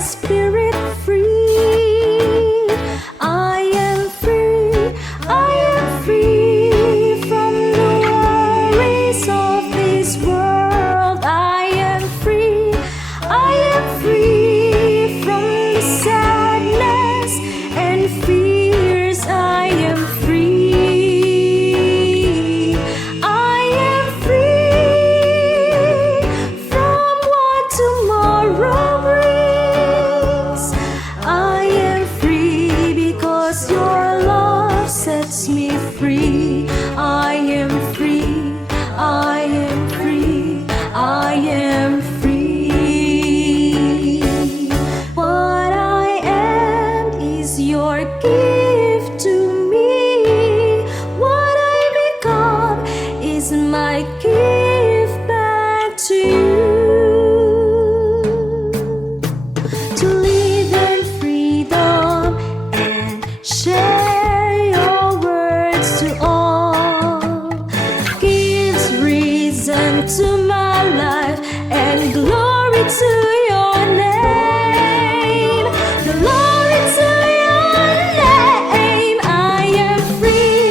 spirit free. I am free, I am free from the worries of this world. I am free, I am free from the sadness and fears. I am free, I am free from what tomorrow brings. I am free because your love sets me free. I am free, I am free, I am free. What I am is your gift to me. What I become is my gift back to you. To live in freedom and share your words to all gives reason to my life and glory to your name. Glory to your name. I am free,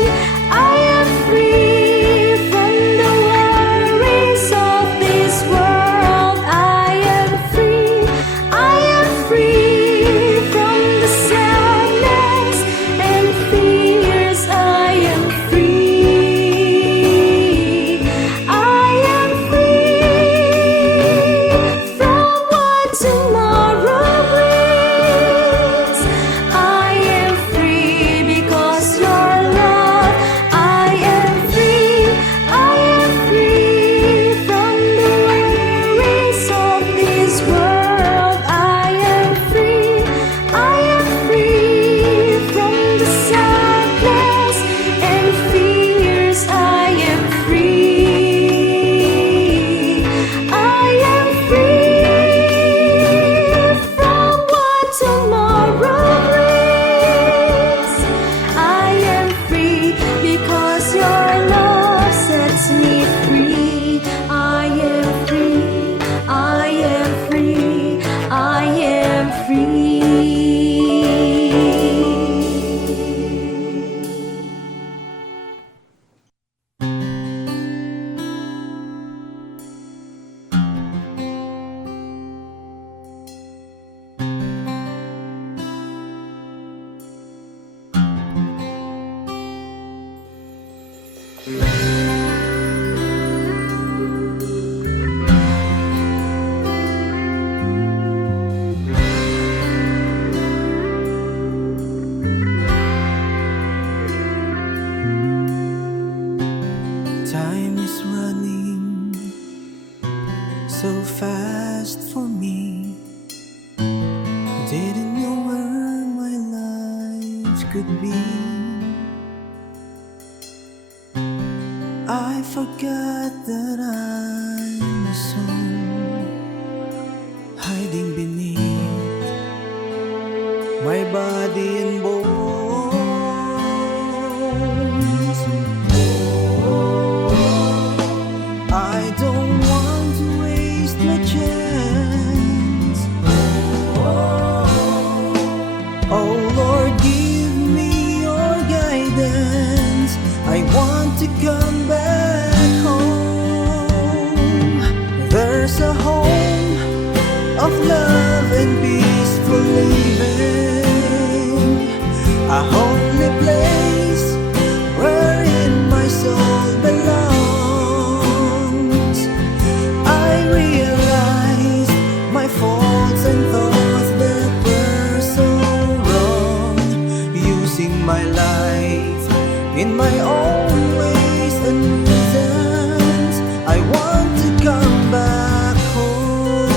I am free from the worries of this world. I am free, I am free from the sadness and fears. I am free, I am free from what tomorrow brings. I am free because your love. I am free, I am free from the worries of this world. I am free, I am free from the sadness and fears. I am free, I am free from what tomorrow brings. I am free because your love sets me free. I am free, I am free, I am free. Time is running so fast for me. Didn't know where my life could be. I forgot that I'm a soul hiding beneath my body and bones. I don't want to waste my chance. Oh Lord, give me your guidance. I want to come back home. There's a home of love and peaceful living, a homely place wherein my soul belongs. I realize my faults and thoughts that were so wrong, using my life in my own ways and reasons. I want to come back home.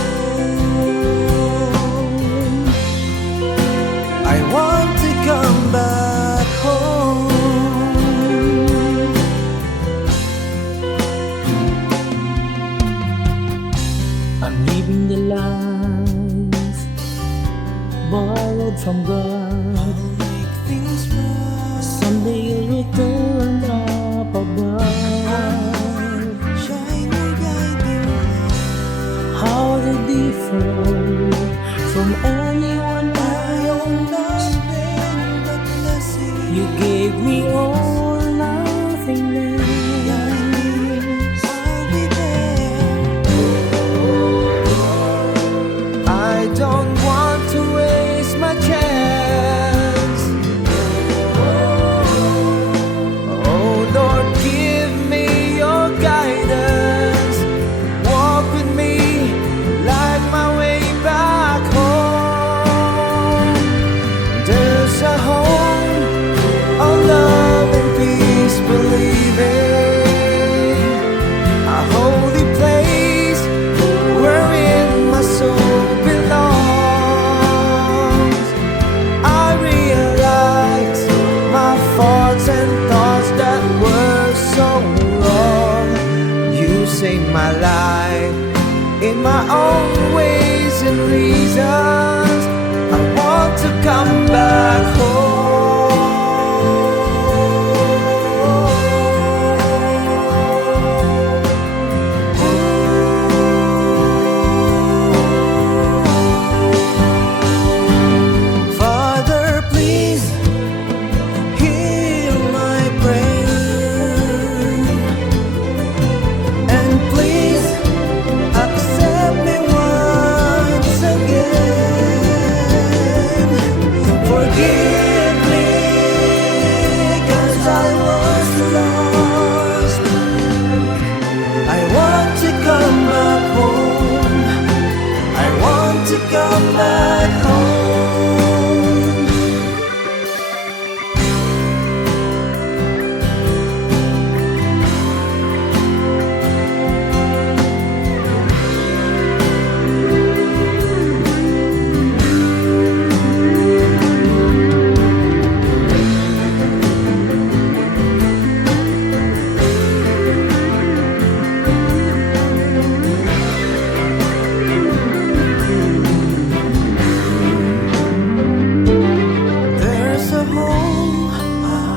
I want to come back home. I'm living the life borrowed from God. I'll make things right. Someday you'll return up above. Shine your guiding light. How totally different from anyone else. You gave me all, nothing less. I don't want to waste my chance. Oh Lord, give me your guidance. Walk with me, light my way back home. There's a home of love and peace, believing, a holy place wherein my soul belongs. I realize my faults and thoughts that were so wrong. You saved my life in my own ways and reasons. I want to come back home. Father, please hear my prayer, and please accept me once again. Forgive me, 'cause I was lost. I want to come back home. I want to come back home. There's a home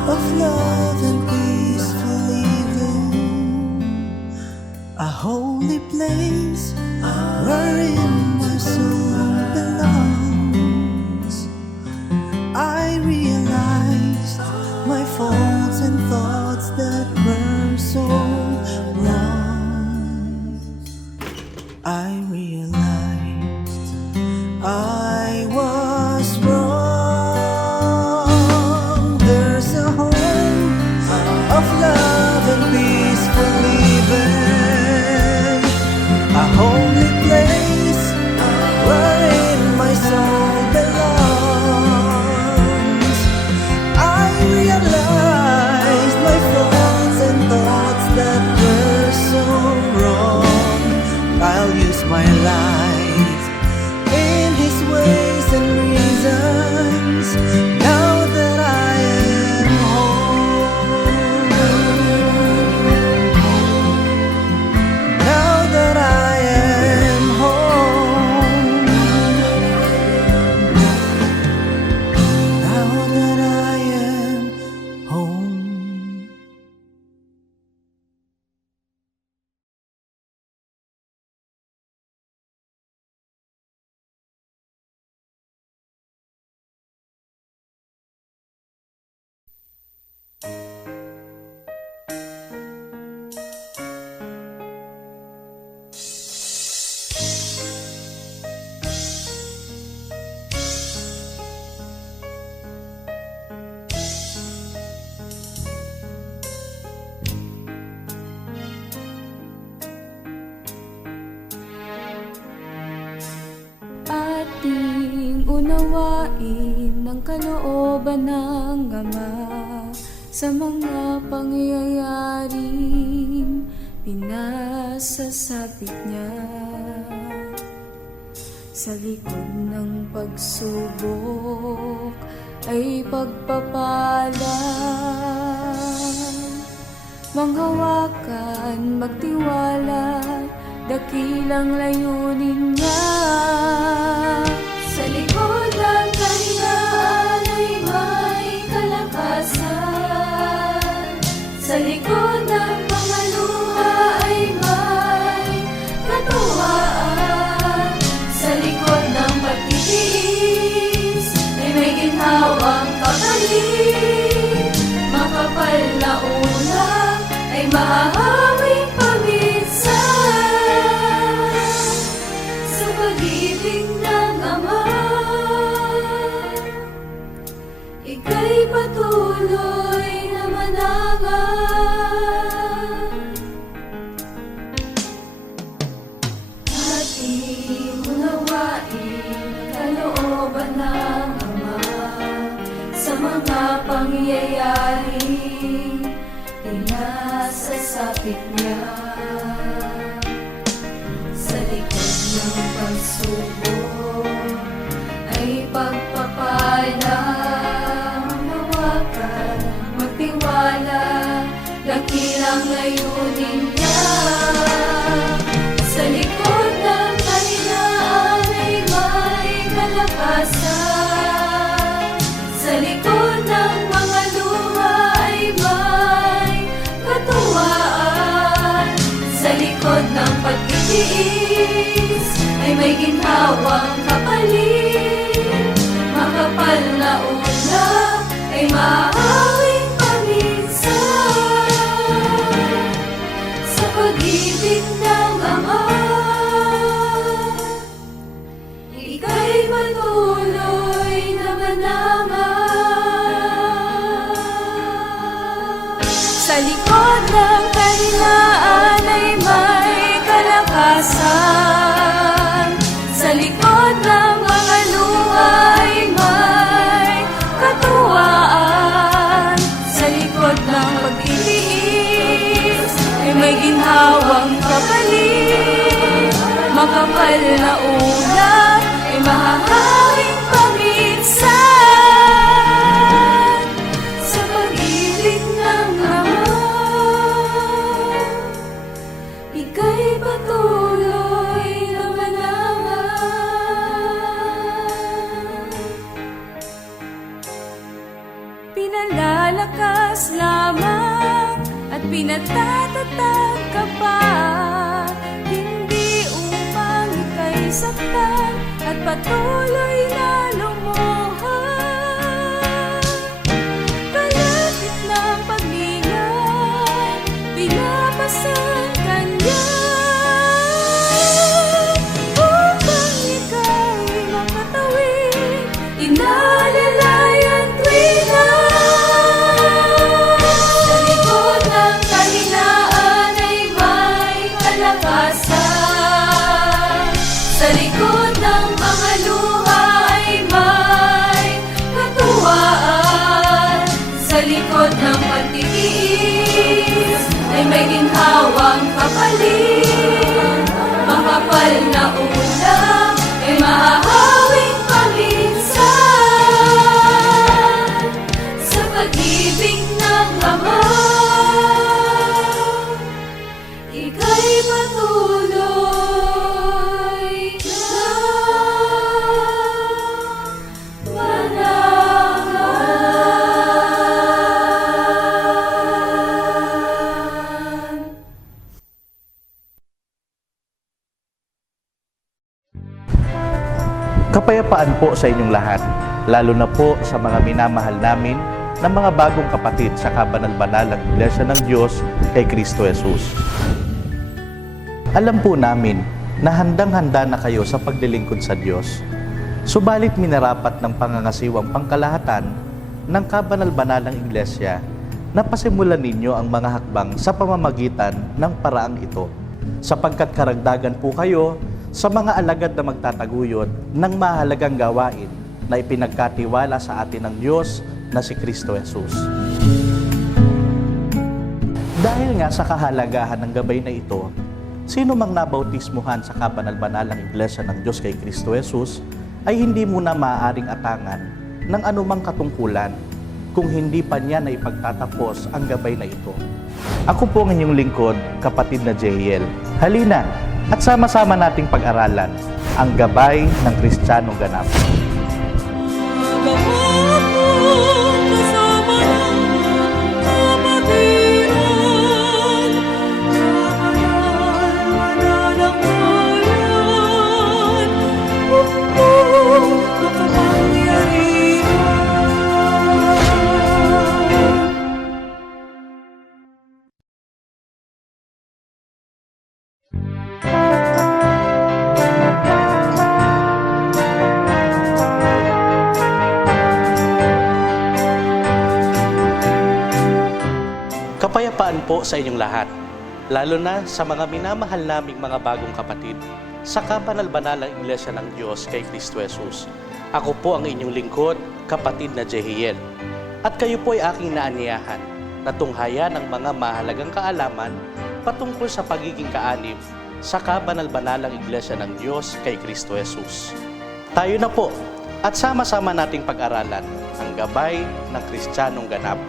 of love and peaceful living, a holy place wherein my soul belongs. I realized my faults and thoughts that were so wrong. I realized I was wrong. There's a home of love and peaceful living, a holy place wherein my soul belongs. I realized my faults and thoughts that were so wrong. I'll use my life in His ways and reasons. Now that I am home, now that I am home, now that I am home. Ating unawain ang kalooban ng Ama sa mga pangyayaring pinasasabit niya. Sa likod ng pagsubok ay pagpapala. Manghawakan, magtiwala, dakilang layunin niya. Sa likod ng kahinaan ay may kalakasan. Sa likod ng pangaluha ay may katuwaan. ng Ama sa mga pangyayari pinasasapit niya. Sa likod ng pagsubok ay pagpapala. Mawakan, magtiwala, dakilang layunin niya. Sa likod ng kahinaan ay may kalakasan. Sa likod ng mga luha ay may katuwaan. Sa likod ng pagtitiis ay may ginhawang kapalit. Makapal na ulap ay maahawing paminsan. Sa pag-ibig ng Ama, ika'y patuloy na manaman. Sa likod ng kahinaan ay may kalakasan. Sa likod ng mga luha ay may katuwaan. Sa likod ng pag-ibig ay may ginhawang kapalit. Makapal na ulap ay mahahawing paminsan. Sa pag-ibig ng Ama, ika'y patuloy na manaman. Pinalalakas lamang at pinatatatag ka pa. Hindi upang ika'y saktan at patuloy na lumuhod. Kalapit ng paglingan, pinapasan ka niya. Upang ika'y makatawid, inalalayan tuwina. Sa likod ng kahinaan ay may kalakasan. Sa likod ng mga luha ay may katuwaan. Sa likod ng pagtitiis ay may ginhawang kapalit. Makapal na ulap ay mahahawing paminsan. Sa pag-ibig ng Ama, ika'y patuloy na manaman. Kapayapaan po sa inyong lahat, lalo na po sa mga minamahal namin ng mga bagong kapatid sa kabanal-banalang Iglesia ng Diyos kay Kristo Jesus. Alam po namin na handang-handa na kayo sa paglilingkod sa Diyos. Subalit minarapat ng pangangasiwang pangkalahatan ng kabanal-banalang Iglesia na pasimulan ninyo ang mga hakbang sa pamamagitan ng paraang ito, sapagkat karagdagan po kayo sa mga alagad na magtataguyod ng mahalagang gawain na ipinagkatiwala sa atin ng Diyos na si Kristo Jesus. Dahil nga sa kahalagahan ng gabay na ito, sino mang nabautismuhan sa kabanal-banalang Iglesia ng Diyos kay Kristo Jesus ay hindi muna maaaring atangan ng anumang katungkulan kung hindi pa niya na ipagtatapos ang gabay na ito. Ako po ang inyong lingkod, kapatid na Jael. Halina at sama-sama nating pag-aralan ang gabay ng Kristiyanong ganap. Kapayapaan po sa inyong lahat, lalo na sa mga minamahal naming mga bagong kapatid sa kabanal-banalang Iglesia ng Diyos kay Kristo Jesus. Ako po ang inyong lingkod, kapatid na Jehiel. At kayo po ay aking naaniyahan na tunghayan ang mga mahalagang kaalaman patungkol sa pagiging kaanib sa kabanal-banalang Iglesia ng Diyos kay Kristo Jesus. Tayo na po at sama-sama nating pag-aralan ang gabay ng Kristiyanong ganap.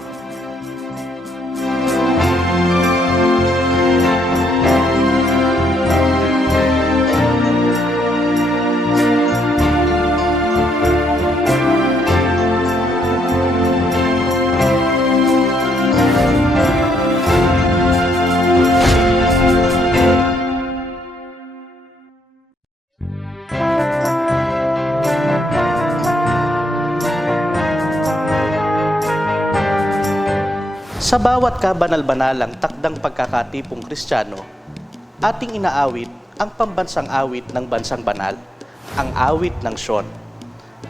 Sa bawat kabanal-banalang takdang pagkakatipong Kristiyano, ating inaawit ang pambansang awit ng bansang banal, ang awit ng Sion.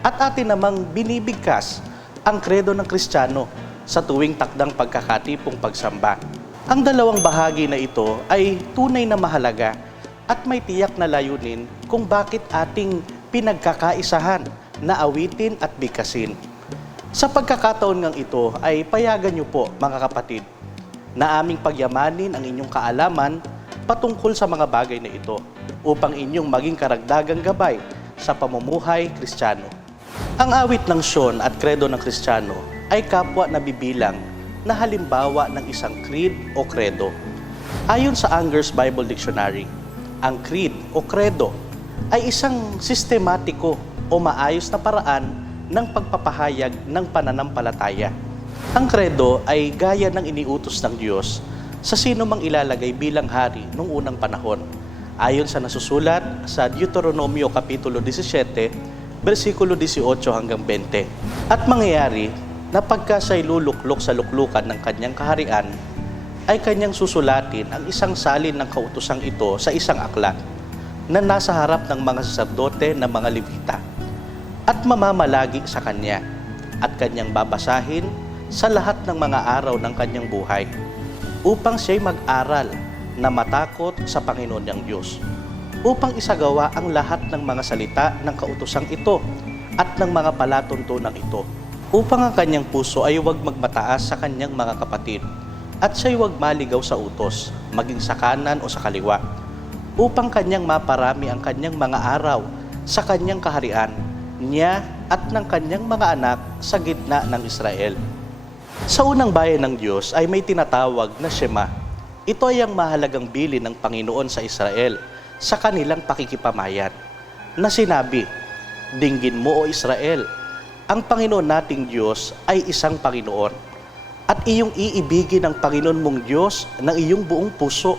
At atin namang binibigkas ang kredo ng Kristiyano sa tuwing takdang pagkakatipong pagsamba. Ang dalawang bahagi na ito ay tunay na mahalaga at may tiyak na layunin kung bakit ating pinagkakaisahan na awitin at bigkasin. Sa pagkakataon ngang ito ay payagan niyo po mga kapatid na aming pagyamanin ang inyong kaalaman patungkol sa mga bagay na ito upang inyong maging karagdagang gabay sa pamumuhay Kristiyano. Ang awit ng Sion at kredo ng Kristiyano ay kapwa na bibilang na halimbawa ng isang creed o kredo. Ayon sa Anger's Bible Dictionary, ang creed o kredo ay isang sistematiko o maayos na paraan ng pagpapahayag ng pananampalataya. Ang kredo ay gaya ng iniutos ng Diyos sa sino mang ilalagay bilang hari noong unang panahon. Ayon sa nasusulat sa Deuteronomio Kapitulo 17, versikulo 18 hanggang 20. At mangyayari na pagka siya'y luluklok sa luklukan ng kanyang kaharian, ay kanyang susulatin ang isang salin ng kautosang ito sa isang aklat na nasa harap ng mga saserdote na mga Levita at mamamalagi sa kanya at kanyang babasahin sa lahat ng mga araw ng kanyang buhay upang siya'y mag-aral na matakot sa Panginoon niyang Diyos upang isagawa ang lahat ng mga salita ng kautosang ito at ng mga palatuntunan ito upang ang kanyang puso ay huwag magmataas sa kanyang mga kapatid at siya'y huwag maligaw sa utos, maging sa kanan o sa kaliwa upang kanyang maparami ang kanyang mga araw sa kanyang kaharian niya at ng kanyang mga anak sa gitna ng Israel. Sa unang bayan ng Diyos ay may tinatawag na Shema. Ito ay ang mahalagang bilin ng Panginoon sa Israel sa kanilang pakikipamayan na sinabi, "Dinggin mo o Israel, ang Panginoon nating Diyos ay isang Panginoon at iyong iibigin ang Panginoon mong Diyos ng iyong buong puso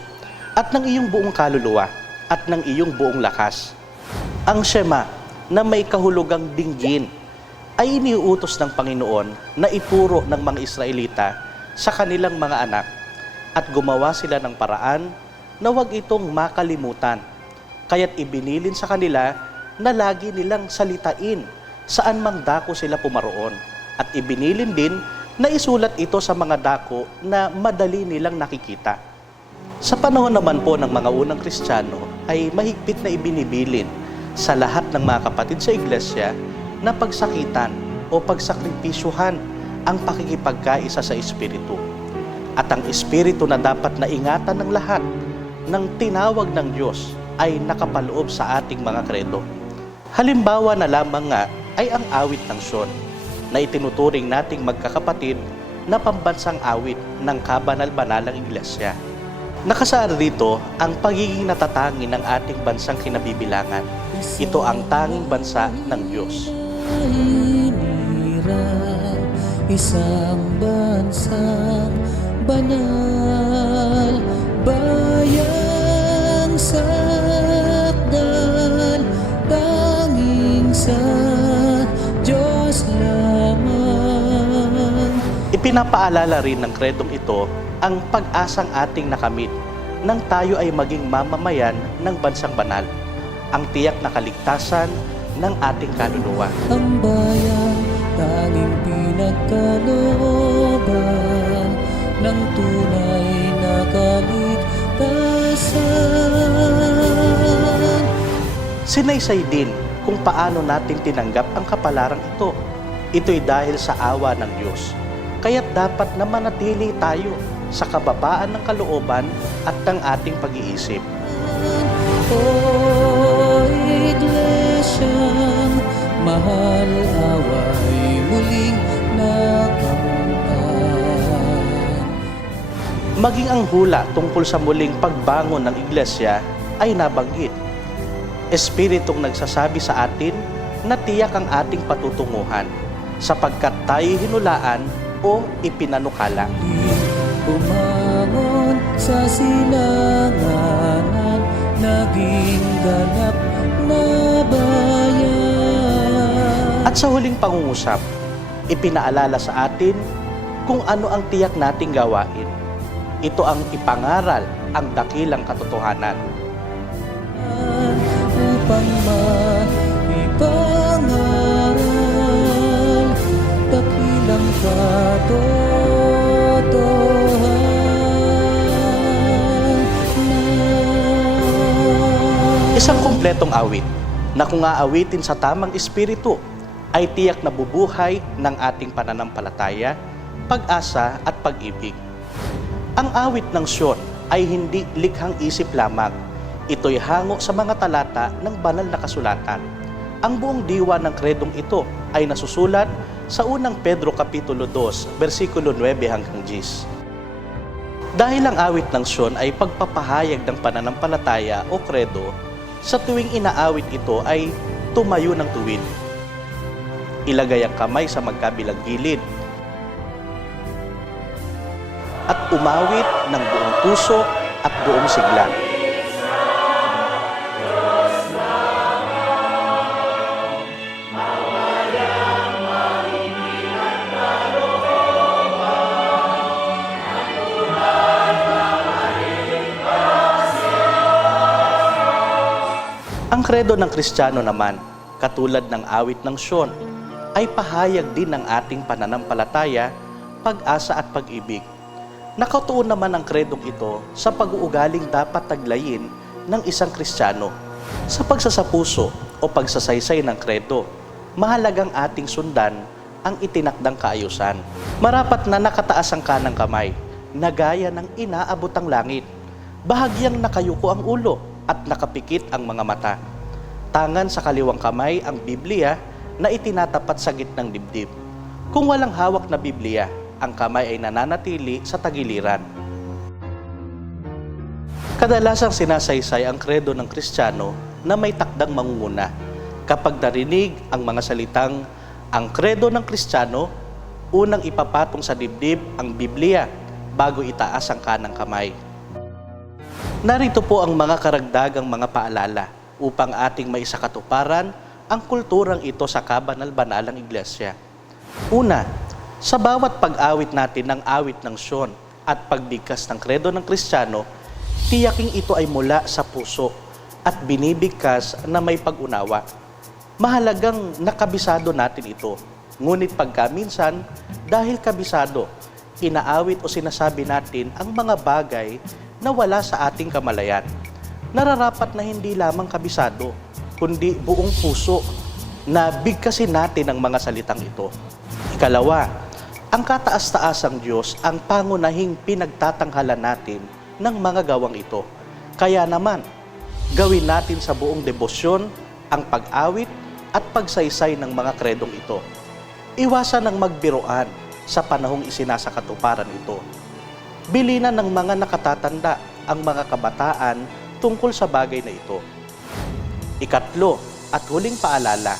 at ng iyong buong kaluluwa at ng iyong buong lakas." Ang Shema na may kahulugang dinggin ay iniuutos ng Panginoon na ituro ng mga Israelita sa kanilang mga anak at gumawa sila ng paraan na huwag itong makalimutan. Kaya't ibinilin sa kanila na lagi nilang salitain saan mang dako sila pumaroon at ibinilin din na isulat ito sa mga dako na madali nilang nakikita. Sa panahon naman po ng mga unang Kristiyano ay mahigpit na ibinibilin sa lahat ng mga kapatid sa iglesia na pagsakitan o pagsakripisyuhan ang pakikipagkaisa sa Espiritu. At ang Espiritu na dapat na ingatan ng lahat ng tinawag ng Diyos ay nakapaloob sa ating mga kredo. Halimbawa na lamang nga ay ang awit ng Sion na itinuturing nating magkakapatid na pambansang awit ng kabanal-banalang iglesia. Nakasaad rito ang pagiging natatangi ng ating bansang kinabibilangan. Ito ang tanging bansa ng Diyos. Isang bansang banal, bayang sakdal, tanging sa Diyos lamang. Ipinapaalala rin ng kredong ito ang pag-asang ating nakamit nang tayo ay maging mamamayan ng bansang banal, ang tiyak na kaligtasan ng ating kaluluwa. Ang bayan, tanging pinagkalooban ng tunay na kaligtasan. Sinaysay din kung paano natin tinanggap ang kapalarang ito. Ito'y dahil sa awa ng Diyos. Kaya't dapat na manatili tayo sa kababaan ng kalooban at ng ating pag-iisip. O Iglesyang mahal, away muling nakamtan. Maging ang hula tungkol sa muling pagbangon ng iglesia ay nabanggit. Espiritong nagsasabi sa atin na tiyak ang ating patutunguhan sapagkat tayo hinulaan o ipinanukala. Bumangon sa silangan at naging ganap na bayan. At sa huling pangungusap, ipinaalala sa atin kung ano ang tiyak nating gawain. Ito ang ipangaral ang dakilang katotohanan. Upang maipangaral dakilang katotohanan. Isang kumpletong awit na kung aawitin sa tamang espiritu ay tiyak na bubuhay ng ating pananampalataya, pag-asa at pag-ibig. Ang awit ng Sion ay hindi likhang isip lamang. Ito'y hango sa mga talata ng banal na kasulatan. Ang buong diwa ng kredong ito ay nasusulat sa unang Pedro Kapitulo 2, versikulo 9 hanggang 10. Dahil ang awit ng Sion ay pagpapahayag ng pananampalataya o kredo, sa tuwing inaawit ito ay tumayo ng tuwid. Ilagay ang kamay sa magkabilang gilid at umawit ng buong puso at buong sigla. Ang kredo ng Kristiyano naman, katulad ng awit ng Sion, ay pahayag din ng ating pananampalataya, pag-asa at pag-ibig. Nakatuon naman ang kredong ito sa pag-uugaling dapat taglayin ng isang Kristiyano. Sa pagsasapuso o pagsasaysay ng kredo, mahalagang ating sundan ang itinakdang kaayusan. Marapat na nakataas ang kanang kamay, na gaya ng inaabot ang langit. Bahagyang nakayuko ang ulo at nakapikit ang mga mata. Tangan sa kaliwang kamay ang Biblia na itinatapat sa gitnang dibdib. Kung walang hawak na Biblia, ang kamay ay nananatili sa tagiliran. Kadalasang sinasaysay ang kredo ng Kristiyano na may takdang mangunguna. Kapag narinig ang mga salitang, ang kredo ng Kristiyano, unang ipapatong sa dibdib ang Biblia bago itaas ang kanang kamay. Narito po ang mga karagdagang mga paalala upang ating maisakatuparan ang kulturang ito sa kabanal-banalang iglesia. Una, sa bawat pag-awit natin ng awit ng Sion at pagbigkas ng kredo ng Kristiyano, tiyaking ito ay mula sa puso at binibigkas na may pag-unawa. Mahalagang nakabisado natin ito, ngunit pagkaminsan, dahil kabisado, inaawit o sinasabi natin ang mga bagay na wala sa ating kamalayan. Nararapat na hindi lamang kabisado, kundi buong puso na bigkasin natin ang mga salitang ito. Ikalawa, ang kataas-taasang Diyos ang pangunahing pinagtatanghalan natin ng mga gawang ito. Kaya naman, gawin natin sa buong debosyon ang pag-awit at pagsaysay ng mga kredong ito. Iwasan ang magbiruan sa panahong isinasakatuparan ito. Bilinan ng mga nakatatanda ang mga kabataan tungkol sa bagay na ito. Ikatlo at huling paalala,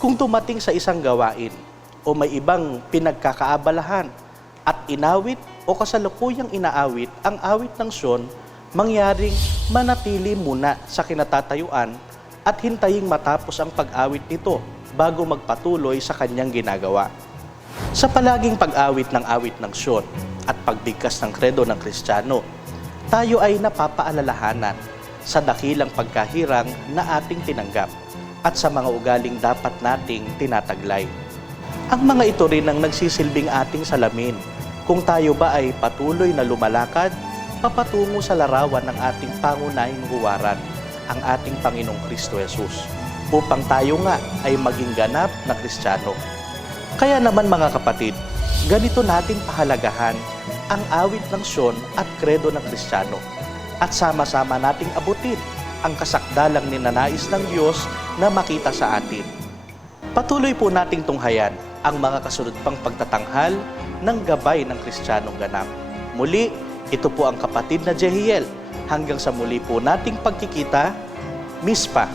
kung dumating sa isang gawain o may ibang pinagkakaabalahan at inawit o kasalukuyang inaawit ang awit ng Sion, mangyaring manatili muna sa kinatatayuan at hintaying matapos ang pag-awit nito bago magpatuloy sa kanyang ginagawa. Sa palaging pag-awit ng awit ng Sion at pagbigkas ng kredo ng Kristiyano, tayo ay napapaalalahanan sa dakilang pagkahirang na ating tinanggap at sa mga ugaling dapat nating tinataglay. Ang mga ito rin ang nagsisilbing ating salamin kung tayo ba ay patuloy na lumalakad papatungo sa larawan ng ating pangunahing huwaran, ang ating Panginoong Kristo Jesus. upang tayo nga ay maging ganap na Kristiyano. Kaya naman mga kapatid, ganito natin pahalagahan ang awit ng syon at kredo ng Kristiyano at sama-sama nating abutin ang kasakdalang ninanais ng Diyos na makita sa atin. Patuloy po nating tunghayan ang mga kasunod pang pagtatanghal ng gabay ng Kristiyanong ganap. Muli, ito po ang kapatid na Jehiel. Hanggang sa muli po nating pagkikita, Mispa.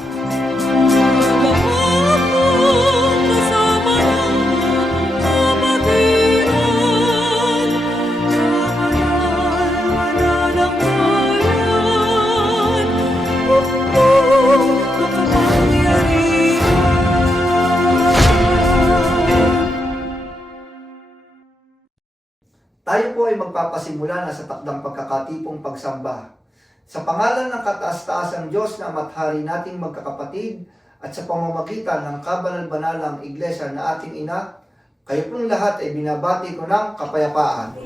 Tayo po ay magpapasimula na sa takdang pagkakatipong pagsamba. Sa pangalan ng kataas-taasang Diyos na ama't-hari nating magkakapatid at sa pamamagitan ng kabanal-banalang iglesia na ating ina, kayo pong lahat ay binabati ko ng kapayapaan.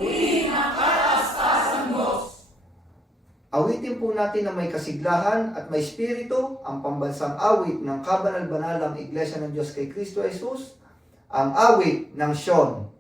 Awitin po natin na may kasiglahan at may espiritu ang pambansang awit ng kabanal-banalang iglesia ng Diyos kay Kristo Jesus, ang awit ng Syon.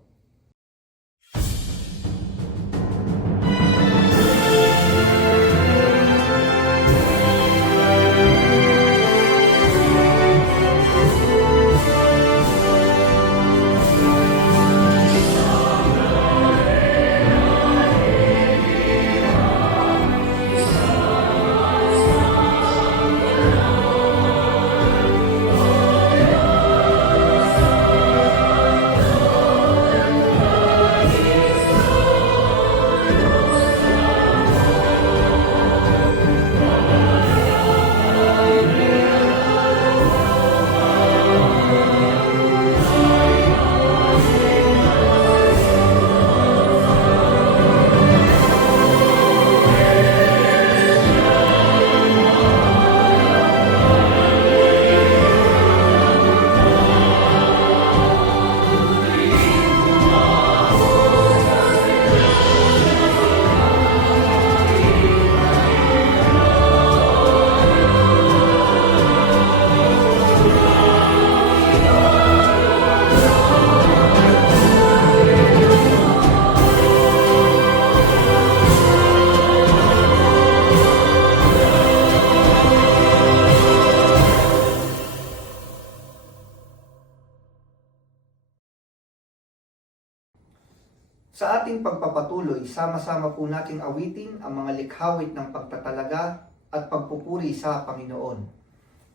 Sa ating pagpapatuloy, sama-sama po nating awitin ang mga likhawit ng pagtatalaga at pagpupuri sa Panginoon.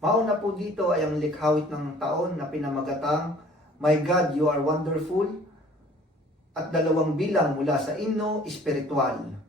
Mauna po dito ay ang likhawit ng taon na pinamagatang My God, You Are Wonderful at 2 bilang mula sa Himno Espiritual.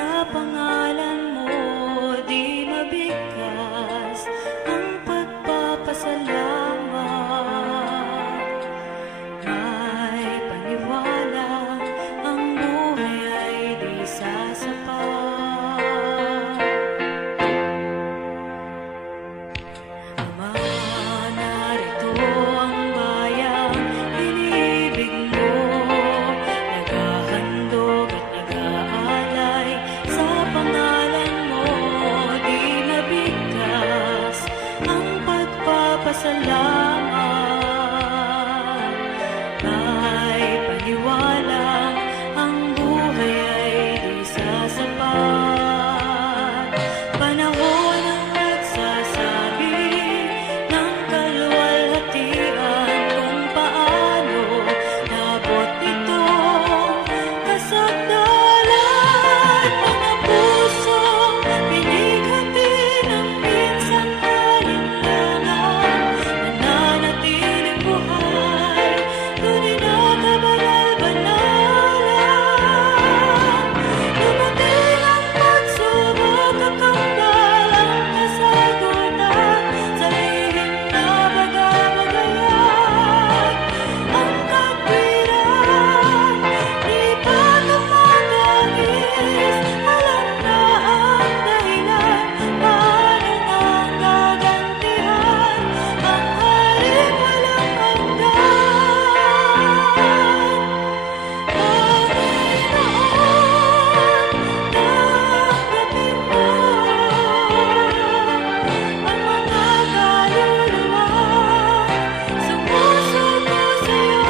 sa pangalan mo di mabigkas ang pagpapasalamat. May paniwala ang buhay ay di sasapat. Ama, narito ang bayang inibig mo, naghahandog at nag-aalay sa pangalan mo di mabigkas ang pagpapasalamat. May paniwalang ang buhay ay di sasapat. Panahon ang nagsasabi ng kalwalhatian kung paano nabot itong kasagdalan. Mga pusong pinighati ng minsang alinlangan, nananatiling buhay, tunay na kabanal-banalan. Dumating ang pagsubok, kakambal ang kasagutan sa lihim na bagabagayan. Ang katwiran, di pa tumatangis, alam na ang dahilan, paano nang gagantihan ang haring walang hanggan. Panginoon, tanggapin mo ang mga kaluluwang sumusuko sa'yo,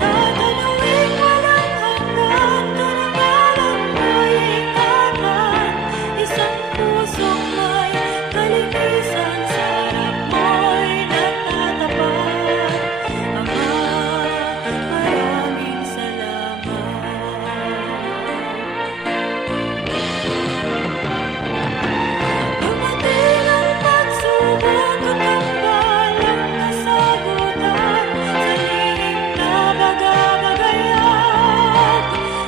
tatanawing walang hanggan. Karangalan mo'y ingatan, isang pusong may kalinisan, sa harap mo'y natatapat. Ama, maraming salamat. Dumating ang pagsubok, kakambal ang kasagutan sa lihim na bagabagayan.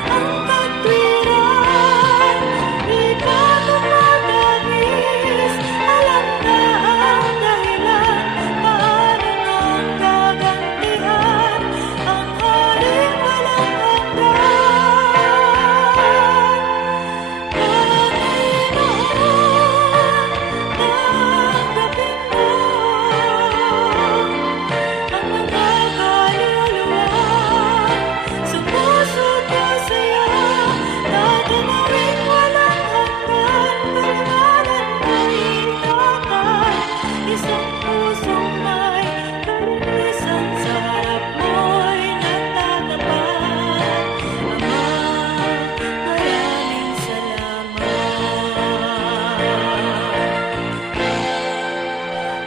Ang katwiran, di pa tumatangis, alam na ang dahilan, paano nang gagantihan ang haring walang hanggan. Panginoon, tanggapin mo ang mga kaluluwang sumusuko sa'yo, tatanawing walang hanggan. Karangalan mo'y ingatan, isang pusong may kalinisan, sa harap mo'y natatapat. Ama, maraming salamat.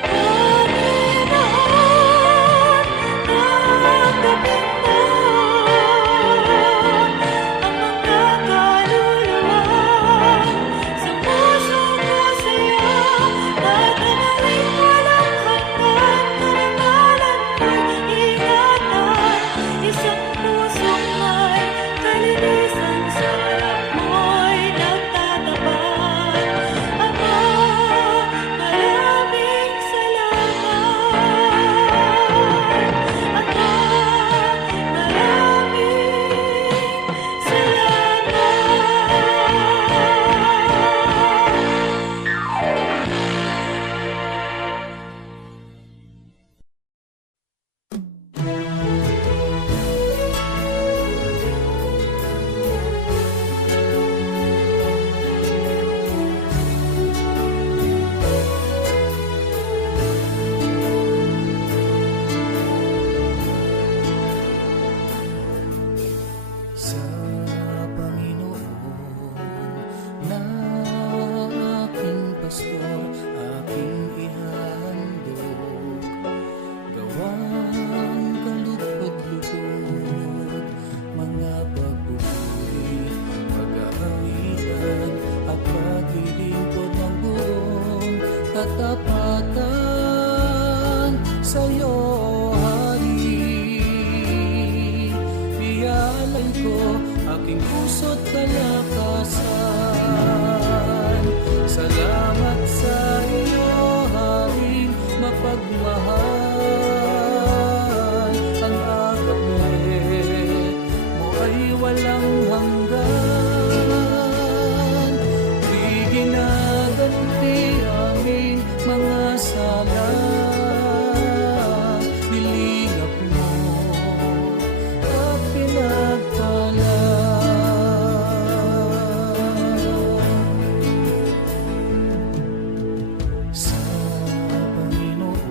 Panginoon, tanggapin mo ang mga kaluluwang sumusuko sa'yo, tatanawing walang hanggan. Karangalan mo'y ingatan, isang pusong may kalinisan, sa harap mo'y nagtatapat. Ama, maraming salamat. Ama, Sa Panginoon na aking pastor, aking ihahandog, gawang kalugod-lugod, mga pagpupuri, pag-aawitan at paglilingkod ng buong katapatan sa'yo, Hari. Ialay ko aking puso't kalakasan. Salamat sa iyo, Haring mapagmahal. Ang agape mo ay walang hanggan. Di ginaganti aming mga sala. Nilingap mo at pinagpala. Sa Panginoon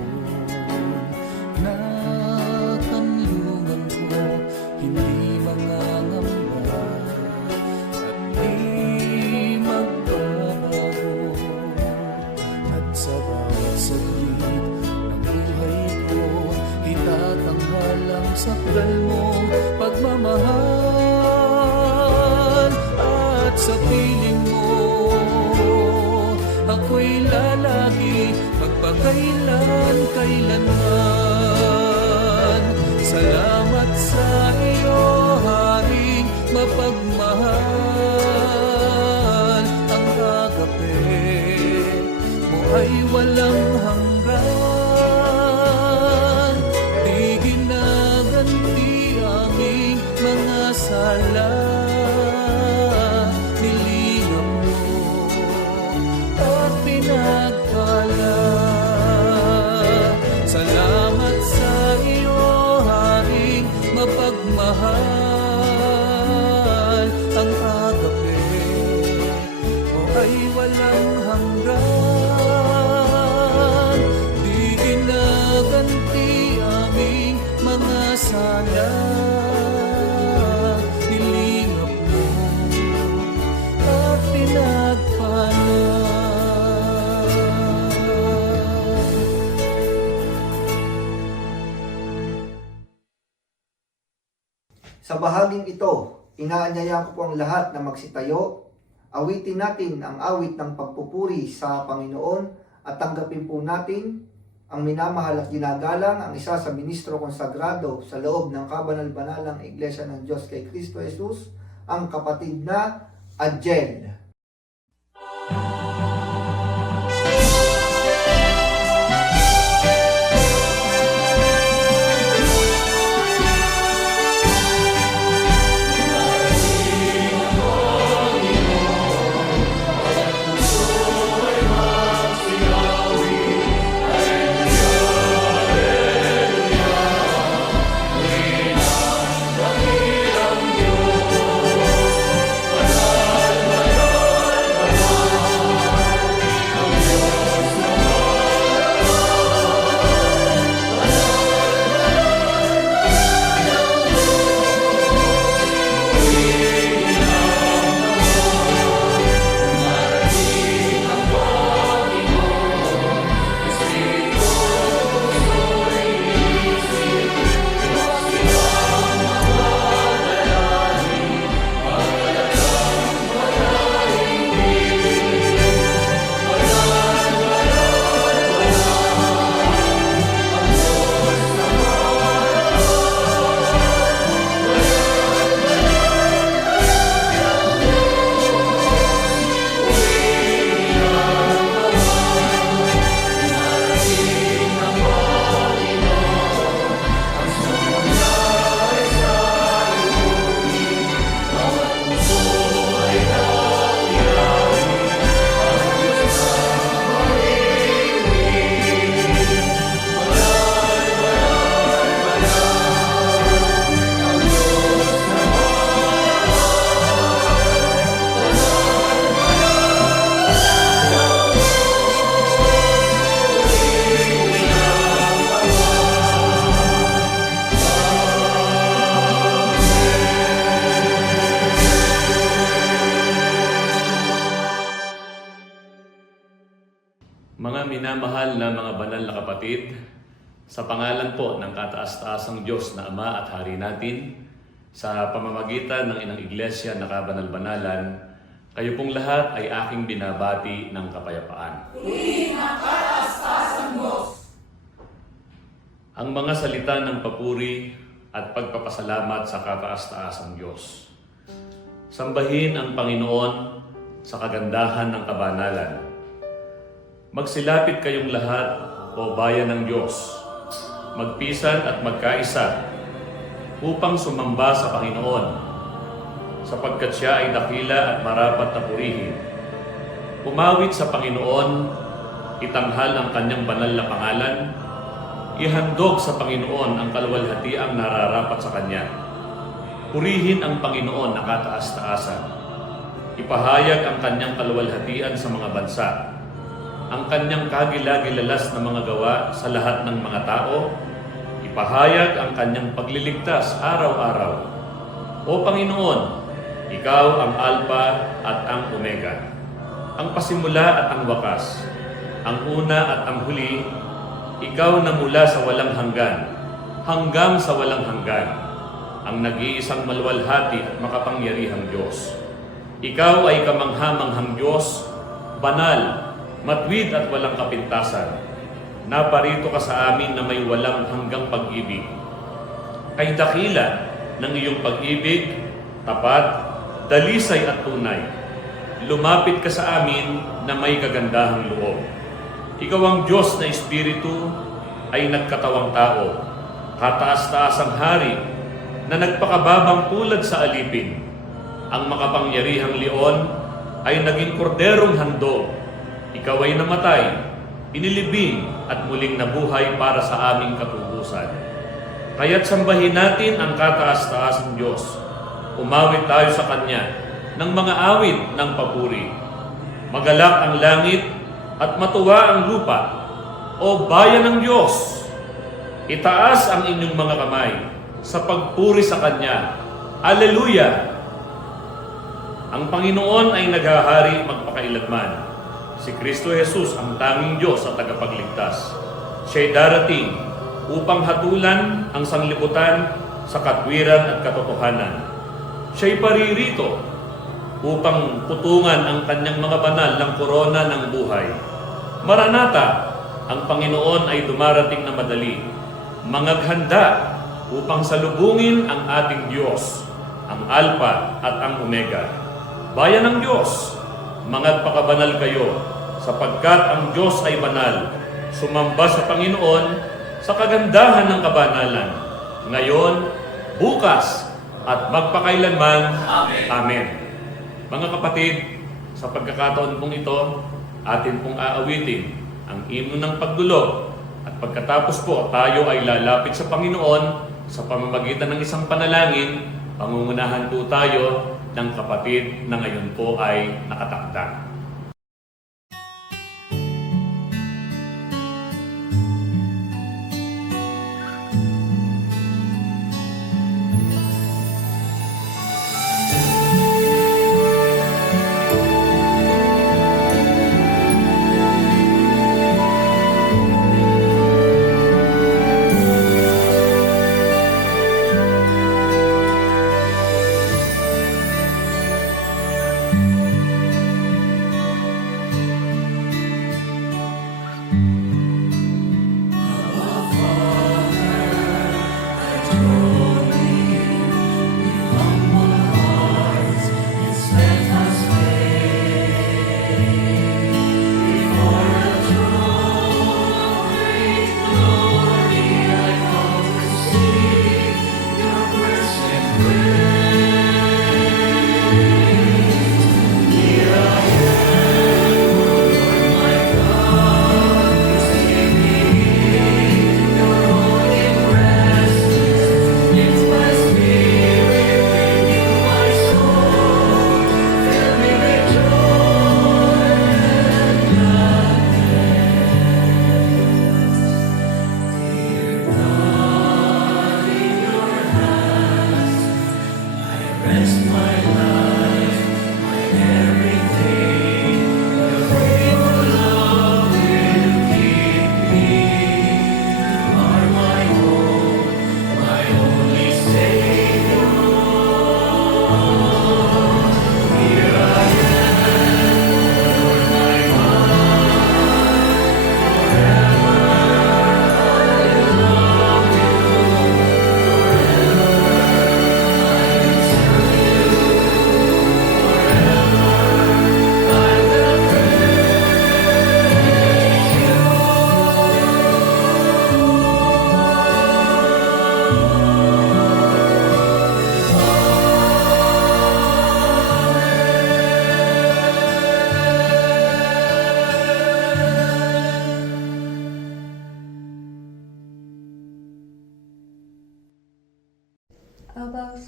na kanlungan ko, hindi mangangamba at di magbabago. At sa bawat saglit ng buhay ko, itatanghal ang sakdal mong pagmamahal. At sa piling mo, ako'y lalagi magpakailan-kailanman. Salamat sa iyo, Haring mapagmahal. Ang agape mo ay walang hanggan. Di ginaganti aming mga sala. Nilingap mo at pinagpala. Salamat sa iyo, Haring mapagmahal. Ang agape mo ay walang hanggan. Di ginaganti aming mga sala. Nilingap mo at pinagpala. Sa bahaging ito, inaanyaya ko po ang lahat na magsitayo. Awitin natin ang awit ng pagpupuri sa Panginoon at tanggapin po natin ang minamahal at ginagalang ang isa sa ministro konsagrado sa loob ng kabanal-banalang Iglesia ng Diyos kay Kristo Jesus, ang kapatid na Adjel. Mga minamahal na mga banal na kapatid, sa pangalan po ng kataas-taasang Diyos na Ama at Hari natin, sa pamamagitan ng Inang Iglesia na Kabanal-Banalan, kayo pong lahat ay aking binabati ng kapayapaan. Ang mga salita ng papuri at pagpapasalamat sa kataas-taasang Diyos. Sambahin ang Panginoon sa kagandahan ng kabanalan Magsilapit kayong lahat, o bayan ng Diyos. Magpisan at magkaisa upang sumamba sa Panginoon, sapagkat siya ay dakila at marapat na purihin. Umawit sa Panginoon, itanghal ang kanyang banal na pangalan, ihandog sa Panginoon ang kaluwalhatiang nararapat sa Kanya. Purihin ang Panginoon na kataas-taasan. Ipahayag ang Kanyang kaluwalhatian sa mga bansa, ang Kanyang kagilagilalas na mga gawa sa lahat ng mga tao. Ipahayag ang Kanyang pagliligtas araw-araw. O Panginoon, Ikaw ang Alpha at ang Omega, ang pasimula at ang wakas, ang una at ang huli. Ikaw na mula sa walang hanggan, hanggang sa walang hanggan, ang nag-iisang maluwalhati at makapangyarihang Diyos. Ikaw ay kamangha-manghang Diyos, banal, matwid at walang kapintasan. Naparito ka sa amin na may walang hanggang pag-ibig. Kay dakila ng iyong pag-ibig, tapat, dalisay at tunay. Lumapit ka sa amin na may kagandahang loob. Ikaw ang Diyos na Espiritu ay nagkatawang tao, kataas-taasang hari na nagpakababang tulad sa alipin. Ang makapangyarihang leon ay naging korderong handog. Ikaw ay namatay, inilibing at muling nabuhay para sa aming katubusan. Kaya't sambahin natin ang kataas-taasang Diyos. Umawit tayo sa Kanya ng mga awit ng papuri. Magalak ang langit at matuwa ang lupa, o bayan ng Diyos. Itaas ang inyong mga kamay sa pagpuri sa Kanya. Alleluia! Ang Panginoon ay naghahari magpakailanman. Si Kristo Jesus ang tanging Diyos at tagapagligtas. Siya'y darating upang hatulan ang sanglibutan sa katwiran at katotohanan. Siya'y paririto upang putungan ang kanyang mga banal ng korona ng buhay. Maranatha, ang Panginoon ay dumarating na madali. Mangaghanda upang salubungin ang ating Diyos, ang Alpha at ang Omega. Bayan ng Diyos, magpakabanal kayo, sapagkat ang Diyos ay banal. Sumamba sa Panginoon sa kagandahan ng kabanalan, ngayon, bukas, at magpakailanman. Amen. Amen. Mga kapatid, sa pagkakataon pong ito, atin pong aawitin ang himno ng pagdulog, at pagkatapos po tayo ay lalapit sa Panginoon sa pamamagitan ng isang panalangin. Pangungunahan po tayo ng kapatid na ngayon po ay nakatakda.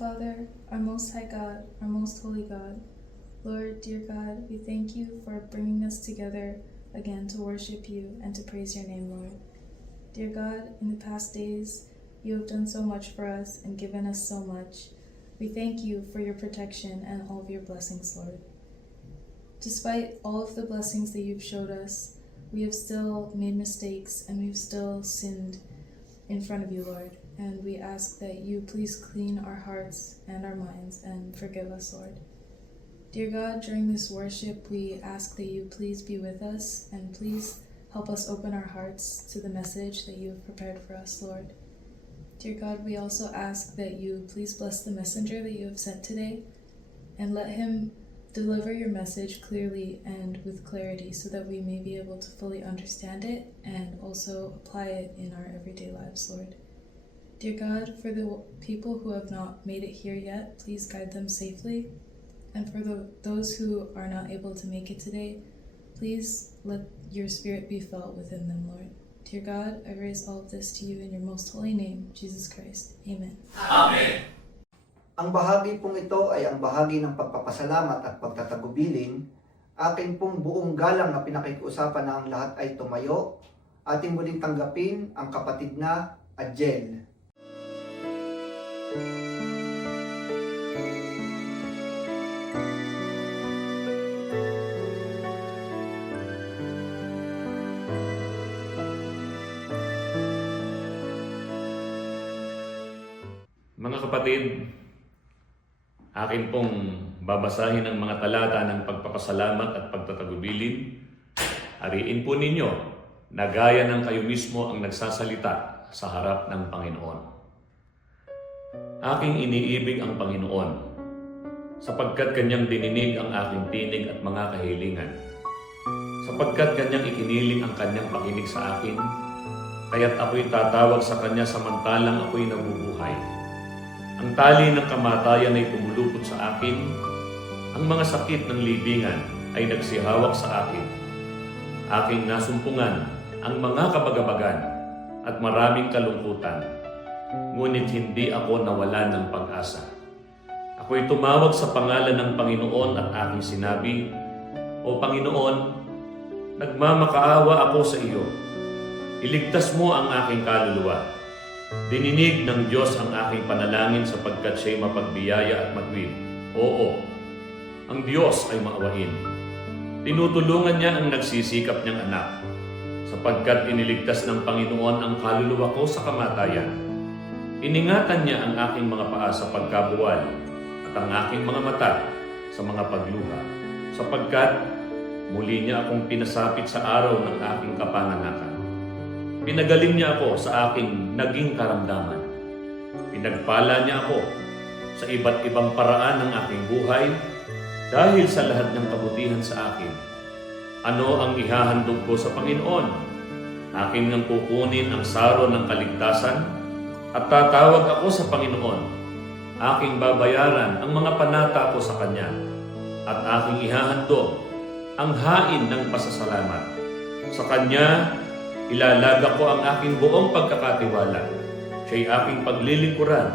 Father, our Most High God, our Most Holy God, Lord, dear God, we thank you for bringing us together again to worship you and to praise your name, Lord. Dear God, in the past days, you have done so much for us and given us so much. We thank you for your protection and all of your blessings, Lord. Despite all of the blessings that you've showed us, we have still made mistakes and we've still sinned in front of you, Lord. And we ask that you please clean our hearts and our minds and forgive us, Lord. Dear God, during this worship, we ask that you please be with us and please help us open our hearts to the message that you have prepared for us, Lord. Dear God, we also ask that you please bless the messenger that you have sent today and let him deliver your message clearly and with clarity so that we may be able to fully understand it and also apply it in our everyday lives, Lord. Dear God, for the people who have not made it here yet, please guide them safely. And for those who are not able to make it today, please let your spirit be felt within them, Lord. Dear God, I raise all of this to you in your most holy name, Jesus Christ. Amen. Ang bahagi pong ito ay ang bahagi ng pagpapasalamat at pagtatagubilin. Akin pong buong galang na pinakikiusapan na ang lahat ay tumayo. Ating muling tanggapin ang kapatid na Adjel. Mga kapatid, akin pong babasahin ang mga talata ng pagpapasalamat at pagtatagubilin. Ariin po ninyo na gaya ng kayo mismo ang nagsasalita sa harap ng Panginoon. Aking iniibig ang Panginoon, sapagkat kanyang dininig ang aking tinig at mga kahilingan. Sapagkat kanyang ikiniling ang kanyang pakinig sa akin, kaya't ako'y tatawag sa kanya samantalang ako'y nabubuhay. Ang tali ng kamatayan ay pumulupot sa akin, ang mga sakit ng libingan ay nagsihawak sa akin. Aking nasumpungan ang mga kabagabagan at maraming kalungkutan, ngunit hindi ako nawalan ng pag-asa. Ako'y tumawag sa pangalan ng Panginoon at aking sinabi, O Panginoon, nagmamakaawa ako sa iyo. Iligtas mo ang aking kaluluwa. Dininig ng Diyos ang aking panalangin sapagkat siya'y mapagbiyaya at magwin. Oo, ang Diyos ay maawain. Tinutulungan niya ang nagsisikap niyang anak, sapagkat iniligtas ng Panginoon ang kaluluwa ko sa kamatayan. Iningatan niya ang aking mga paa sa pagkabuwal at ang aking mga mata sa mga pagluha, sapagkat muli niya akong pinasapit sa araw ng aking kapanganakan. Pinagaling niya ako sa aking naging karamdaman. Pinagpala niya ako sa iba't ibang paraan ng aking buhay dahil sa lahat ng kabutihan sa akin. Ano ang ihahandog ko sa Panginoon? Aking nang kukunin ang saro ng kaligtasan at tatawag ako sa Panginoon. Aking babayaran ang mga panata ko sa Kanya at aking ihahandog ang hain ng pasasalamat. Sa Kanya, ilalaga ko ang aking buong pagkakatiwala. Siya'y aking paglilingkuran.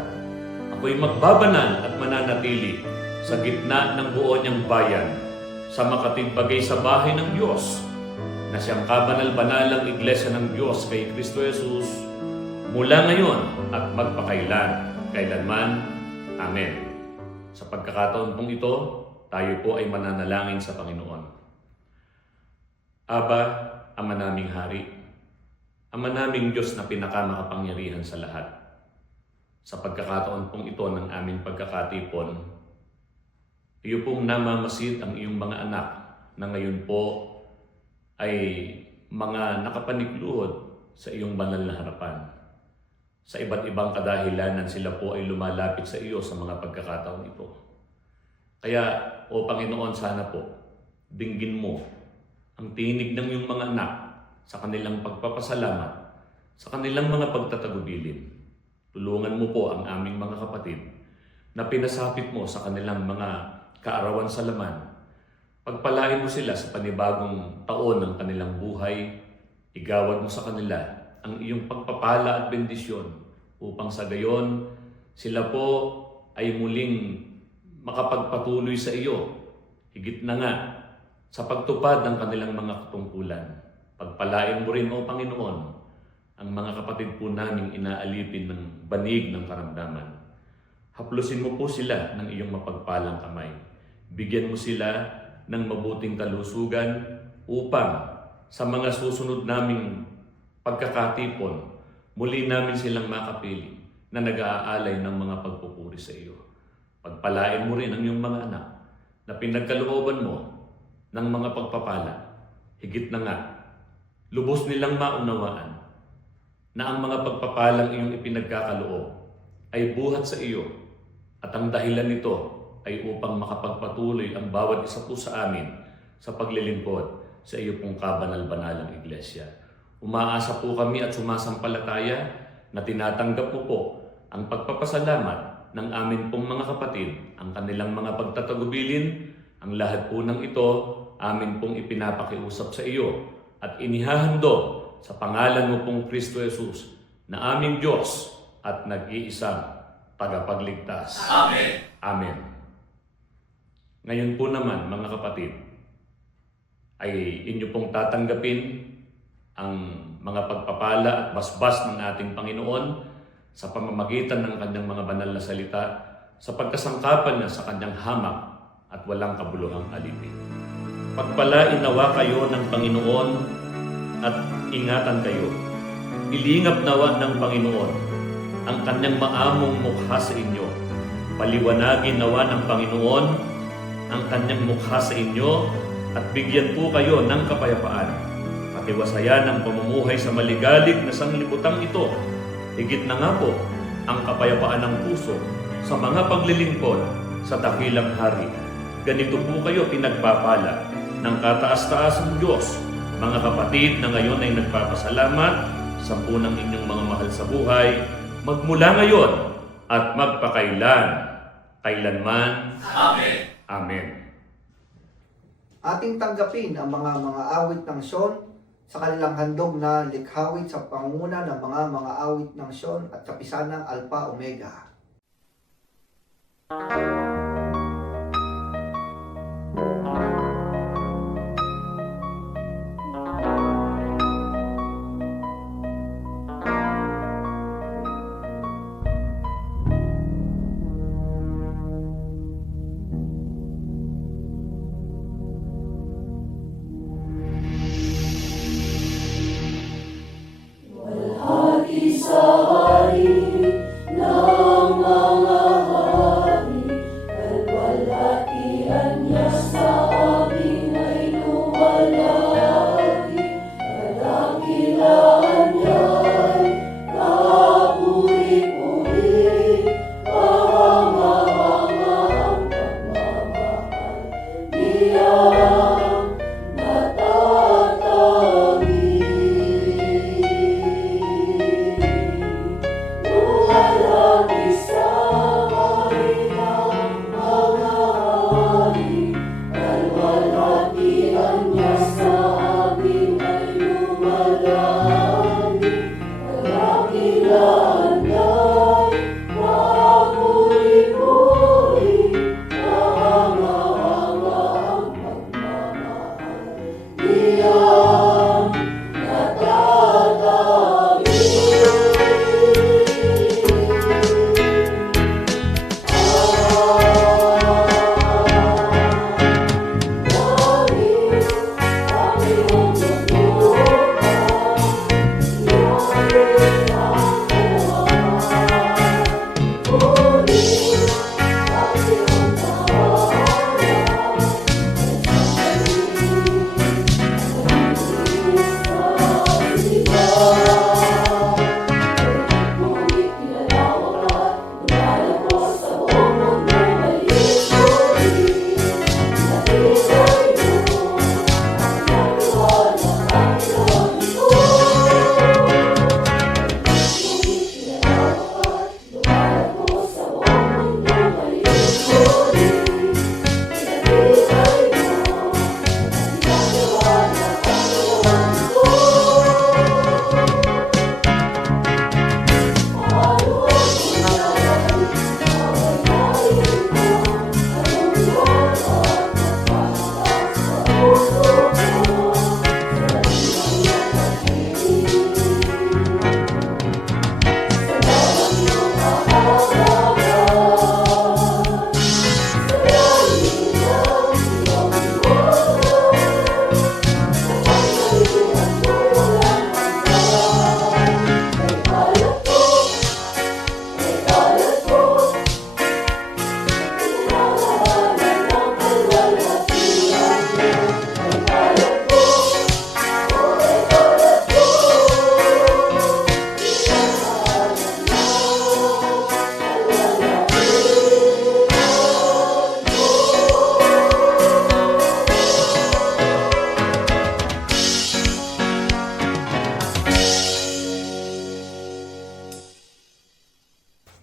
Ako'y magbabanal at mananatili sa gitna ng buo niyang bayan, sa makatigbagay sa bahay ng Diyos, na siyang kabanal-banalang iglesia ng Diyos kay Kristo Jesus, mula ngayon at magpakailan, kailanman. Amen. Sa pagkakataon pong ito, tayo po ay mananalangin sa Panginoon. Aba, Ama naming Hari, Ama naming Diyos na pinakamakapangyarihan sa lahat. Sa pagkakataon pong ito ng aming pagkakatipon, iyo pong namamasid ang iyong mga anak na ngayon po ay mga nakapanikluhod sa iyong banal na harapan. Sa iba't ibang kadahilanan sila po ay lumalapit sa iyo sa mga pagkakataon ito. Kaya, O Panginoon, sana po, dinggin mo ang tinig ng iyong mga anak sa kanilang pagpapasalamat, sa kanilang mga pagtatagubilin. Tulungan mo po ang aming mga kapatid na pinasapit mo sa kanilang mga kaarawan sa laman. Pagpalain mo sila sa panibagong taon ng kanilang buhay. Igawad mo sa kanila ang iyong pagpapala at bendisyon upang sa gayon sila po ay muling makapagpatuloy sa iyo, higit na nga sa pagtupad ng kanilang mga katungkulan. Pagpalain mo rin, O Panginoon, ang mga kapatid po naming inaalipin ng banig ng karamdaman. Haplusin mo po sila ng iyong mapagpalang kamay. Bigyan mo sila ng mabuting kalusugan upang sa mga susunod naming pagkakatipon, muli namin silang makapiling na nag-aalay ng mga pagpupuri sa iyo. Pagpalain mo rin ang iyong mga anak na pinagkalooban mo ng mga pagpapala. Higit na nga, lubos nilang maunawaan na ang mga pagpapalang iyong ipinagkakaloob ay buhat sa iyo at ang dahilan nito ay upang makapagpatuloy ang bawat isa po sa amin sa paglilingkod sa iyo pong kabanal-banalang iglesia. Umaasa po kami at sumasampalataya na tinatanggap mo po ang pagpapasalamat ng amin pong mga kapatid, ang kanilang mga pagtatagubilin, ang lahat po ng ito amin pong ipinapakiusap sa iyo at inihahandog sa pangalan mo pong Kristo Jesus na aming Diyos at nag-iisang tagapagligtas. Amen. Amen. Ngayon po naman, mga kapatid, ay inyo pong tatanggapin ang mga pagpapala at basbas ng ating Panginoon sa pamamagitan ng kanyang mga banal na salita sa pagkasangkapan niya sa kanyang hamak at walang kabuluhang alipin. Pagpalain nawa kayo ng Panginoon at ingatan kayo. Ilingap nawa ng Panginoon ang kanyang maamong mukha sa inyo. Paliwanagin nawa ng Panginoon ang kanyang mukha sa inyo at bigyan po kayo ng kapayapaan. Patiwasayan ang pamumuhay sa maligalig na sanglibutang ito. Higit na nga po ang kapayapaan ng puso sa mga paglilingkod sa dakilang hari. Ganito po kayo pinagpapala ng kataas-taasang Diyos, mga kapatid na ngayon ay nagpapasalamat sa punang inyong mga mahal sa buhay, magmula ngayon at magpakailan, kailanman. Amen. Amen. Ating tanggapin ang mga awit ng Sion sa kanilang handog na likhawit sa pangunguna ng mga awit ng Sion at sa pisanang Alpha Omega. Hati sa hari ng mga hari,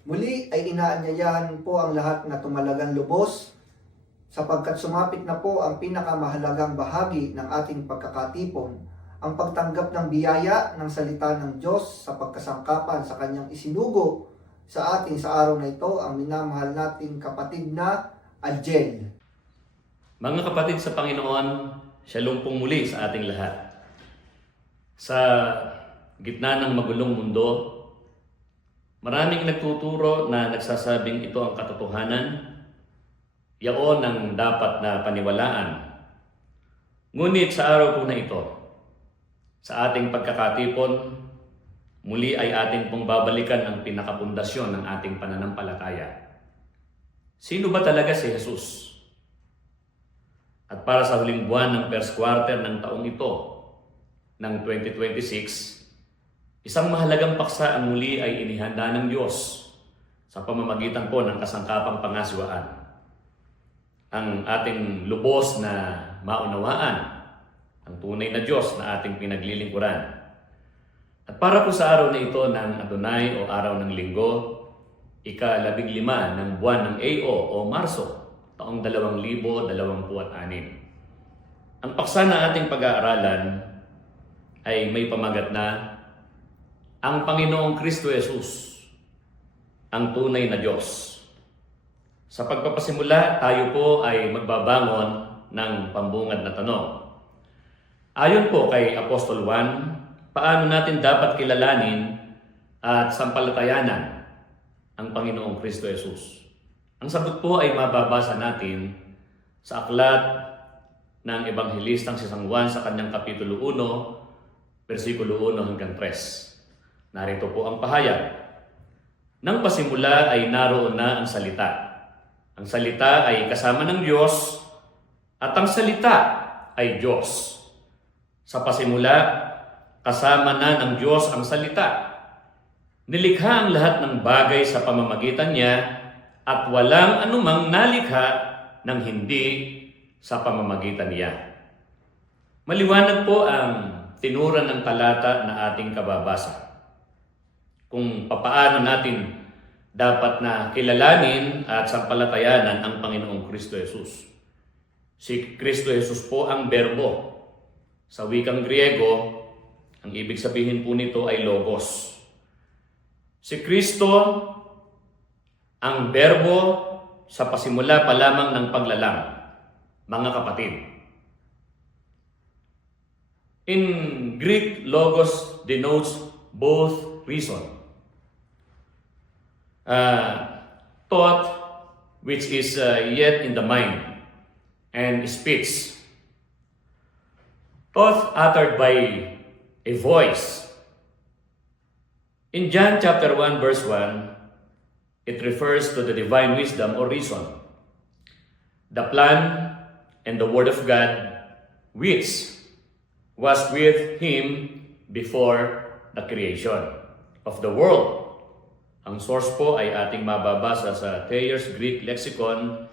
Muli ay inaanyayahan po ang lahat na tumalagang lubos sapagkat sumapit na po ang pinakamahalagang bahagi ng ating pagkakatipon, ang pagtanggap ng biyaya ng salita ng Diyos sa pagkasangkapan sa kanyang isinugo sa ating sa araw na ito, ang minamahal nating kapatid na Adjel. Mga kapatid sa Panginoon, shalom pong muli sa ating lahat. Sa gitna ng magulong mundo, maraming nagtuturo na nagsasabing ito ang katotohanan, yaon ang dapat na paniwalaan. Ngunit sa araw po na ito, sa ating pagkakatipon, muli ay ating pong babalikan ang pinakapundasyon ng ating pananampalataya. Sino ba talaga si Jesus? At para sa huling buwan ng first quarter ng taong ito, ng 2026, isang mahalagang paksa ang muli ay inihanda ng Diyos sa pamamagitan po ng kasangkapang pangasiwaan. Ang ating lubos na maunawaan ang tunay na Diyos na ating pinaglilingkuran. At para po sa araw na ito ng Adonai o araw ng Linggo, ika-15 ng buwan ng AO o Marso, taong 2026. Ang paksa na ating pag-aaralan ay may pamagat na ang Panginoong Kristo Jesus, ang tunay na Diyos. Sa pagpapasimula, tayo po ay magbabangon ng pambungad na tanong. Ayon po kay Apostol Juan, paano natin dapat kilalanin at sampalatayanan ang Panginoong Kristo Jesus? Ang sagot po ay mababasa natin sa aklat ng Ebanghelistang si San Juan sa kanyang Kapitulo 1, versikulo 1 hanggang 3. Narito po ang pahayag. Nang pasimula ay naroon na ang salita. Ang salita ay kasama ng Diyos at ang salita ay Diyos. Sa pasimula, kasama na ng Diyos ang salita. Nilikha ang lahat ng bagay sa pamamagitan niya at walang anumang nalikha ng hindi sa pamamagitan niya. Maliwanag po ang tinura ng talata na ating kababasa. Kung papaano natin dapat na kilalanin at sampalatayanan ang Panginoong Kristo Jesus. Si Kristo Jesus po ang berbo. Sa wikang Griego, ang ibig sabihin po nito ay logos. Si Kristo ang berbo sa pasimula pa lamang ng paglalang, mga kapatid. In Greek, logos denotes both reason. Thought which is yet in the mind, and speech. Thought uttered by a voice. In John chapter 1 verse 1, it refers to the divine wisdom or reason, the plan and the word of God which was with Him before the creation of the world. Ang source po ay ating mababasa sa Thayer's Greek Lexicon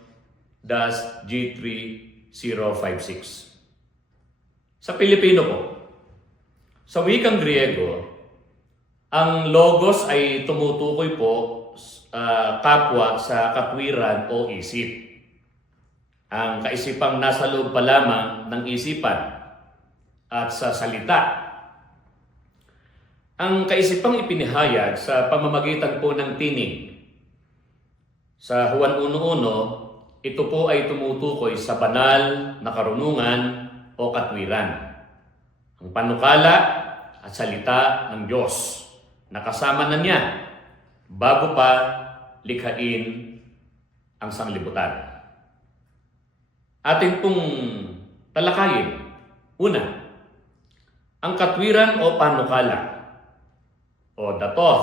G3056. Sa Pilipino po, sa wikang Griego, ang logos ay tumutukoy po kapwa sa katwiran o isip. Ang kaisipang nasa loob pa lamang ng isipan at sa salita. Ang kaisipang ipinahayag sa pamamagitan po ng tinig. Sa Juan 1:1, ito po ay tumutukoy sa banal na karunungan o katwiran. Ang panukala at salita ng Diyos nakasama na niya bago pa likhain ang sanglibutan. Ating pong talakayin. Una, ang katwiran o panukala o datos,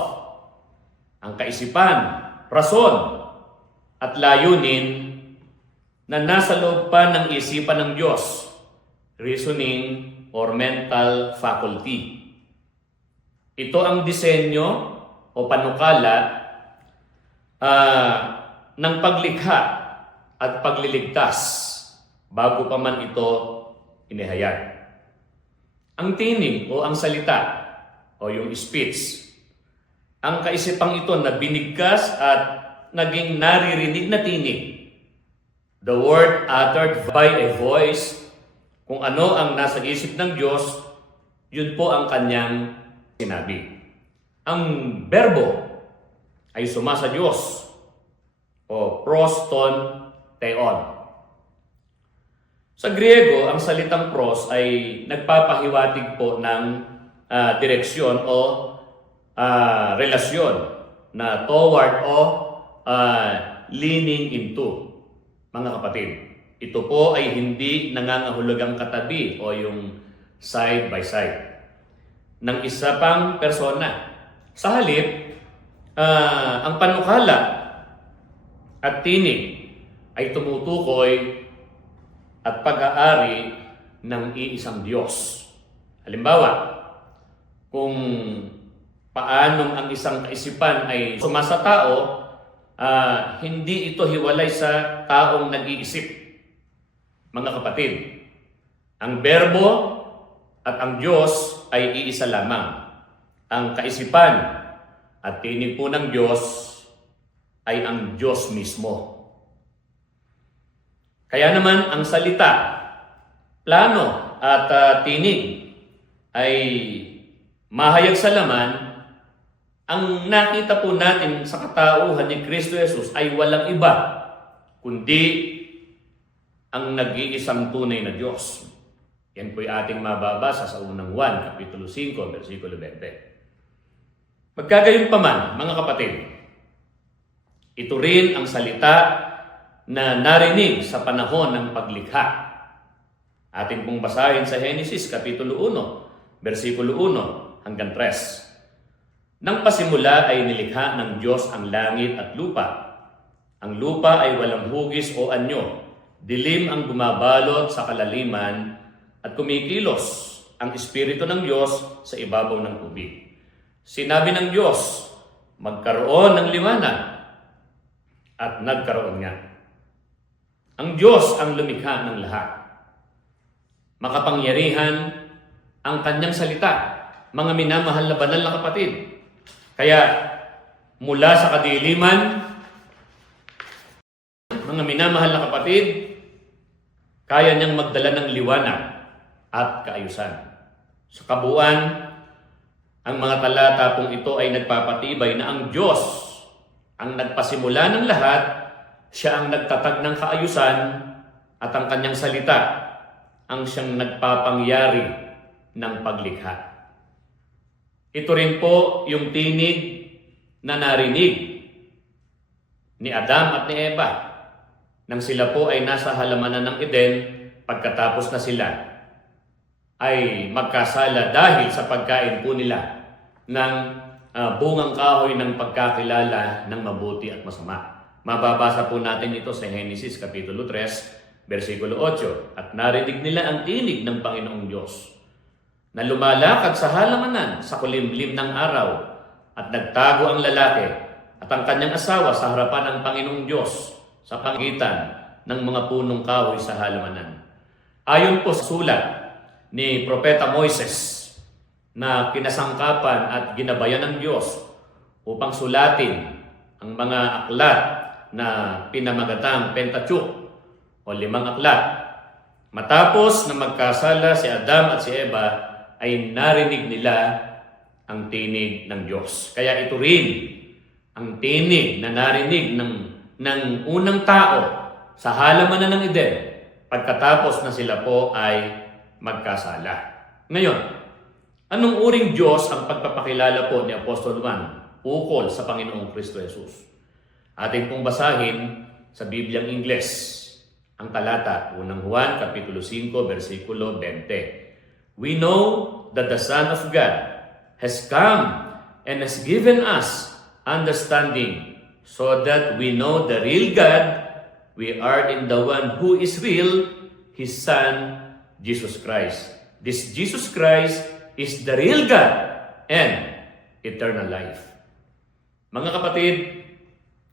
ang kaisipan, rason at layunin na nasa loob pa ng isipan ng Diyos, reasoning or mental faculty. Ito ang disenyo o panukala ng paglikha at pagliligtas bago pa man ito inihayag. Ang tinig o ang salita o yung speech, ang kaisipang ito na binigkas at naging naririnig na tinig. The word uttered by a voice, kung ano ang nasa isip ng Diyos, yun po ang kanyang sinabi. Ang berbo ay sumasa Diyos o proston theon. Sa Griego, ang salitang pros ay nagpapahiwatig po ng direksyon o relasyon na toward o leaning into. Mga kapatid, ito po ay hindi nangangahulugang katabi o yung side by side ng isa pang persona. Sa halip, ang panukala at tinig ay tumutukoy at pag-aari ng iisang Diyos. Halimbawa, kung paanong ang isang kaisipan ay sumasa tao, hindi ito hiwalay sa taong nag-iisip. Mga kapatid, ang berbo at ang Diyos ay iisa lamang. Ang kaisipan at tinig po ng Diyos ay ang Diyos mismo. Kaya naman ang salita, plano at tinig ay mahayag sa laman. Ang nakita po natin sa katauhan ni Kristo Jesus ay walang iba kundi ang nag-iisang tunay na Diyos. Yan po'y ating mababasa sa unang 1, Kapitulo 5, versikulo 20. Magkagayon pa man, mga kapatid, ito rin ang salita na narinig sa panahon ng paglikha. Ating pong basahin sa Genesis, Kapitulo 1, versikulo 1 hanggang 3. Nang pasimula ay nilikha ng Diyos ang langit at lupa. Ang lupa ay walang hugis o anyo. Dilim ang bumabalot sa kalaliman at kumikilos ang Espiritu ng Diyos sa ibabaw ng tubig. Sinabi ng Diyos, magkaroon ng liwanag, at nagkaroon nga. Ang Diyos ang lumikha ng lahat. Makapangyarihan ang kanyang salita, mga minamahal na banal na kapatid. Kaya mula sa kadiliman, mga minamahal na kapatid, kaya niyang magdala ng liwanag at kaayusan. Sa kabuuan, ang mga talata pong ito ay nagpapatibay na ang Diyos ang nagpasimula ng lahat, siya ang nagtatag ng kaayusan, at ang kanyang salita ang siyang nagpapangyari ng paglikha. Ito rin po yung tinig na narinig ni Adam at ni Eva nang sila po ay nasa halamanan ng Eden pagkatapos na sila ay magkasala dahil sa pagkain po nila ng bungang kahoy ng pagkakilala ng mabuti at masama. Mababasa po natin ito sa Genesis Kapitulo 3, versikulo 8. At narinig nila ang tinig ng Panginoong Diyos na lumalakad sa halamanan sa kulimlim ng araw, at nagtago ang lalaki at ang kanyang asawa sa harapan ng Panginoong Diyos sa pagitan ng mga punong kahoy sa halamanan. Ayon po sa sulat ni Propeta Moises na kinasangkapan at ginabayan ng Diyos upang sulatin ang mga aklat na pinamagatang Pentateuch o 5 aklat. Matapos na magkasala si Adam at si Eva, ay narinig nila ang tinig ng Diyos. Kaya ito rin ang tinig na narinig ng unang tao sa halamanan ng Eden pagkatapos na sila po ay magkasala. Ngayon, anong uring Diyos ang pagpapakilala po ni Apostol Juan ukol sa Panginoong Kristo Jesus? Ating pong basahin sa Bibliang Ingles ang talata, unang Juan, Kapitulo 5, versikulo 20. We know that the Son of God has come and has given us understanding so that we know the real God, we are in the one who is real, His Son, Jesus Christ. This Jesus Christ is the real God and eternal life. Mga kapatid,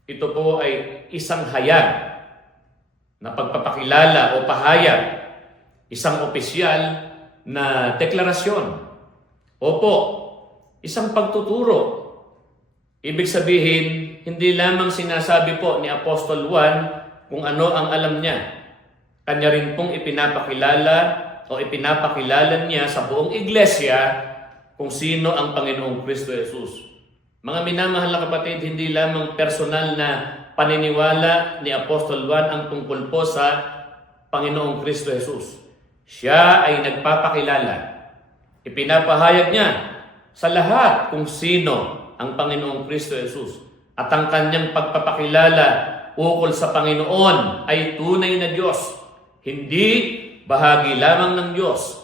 ito po ay isang hayag na pagpapakilala o pahayag, isang opisyal na deklarasyon. Opo, isang pagtuturo. Ibig sabihin, hindi lamang sinasabi po ni Apostol Juan kung ano ang alam niya. Kanya rin pong ipinapakilala o ipinapakilala niya sa buong iglesia kung sino ang Panginoong Kristo Jesus. Mga minamahal na kapatid, hindi lamang personal na paniniwala ni Apostol Juan ang tungkol po sa Panginoong Kristo Jesus. Siya ay nagpapakilala. Ipinapahayag niya sa lahat kung sino ang Panginoong Kristo Jesus. At ang kanyang pagpapakilala ukol sa Panginoon ay tunay na Diyos. Hindi bahagi lamang ng Diyos.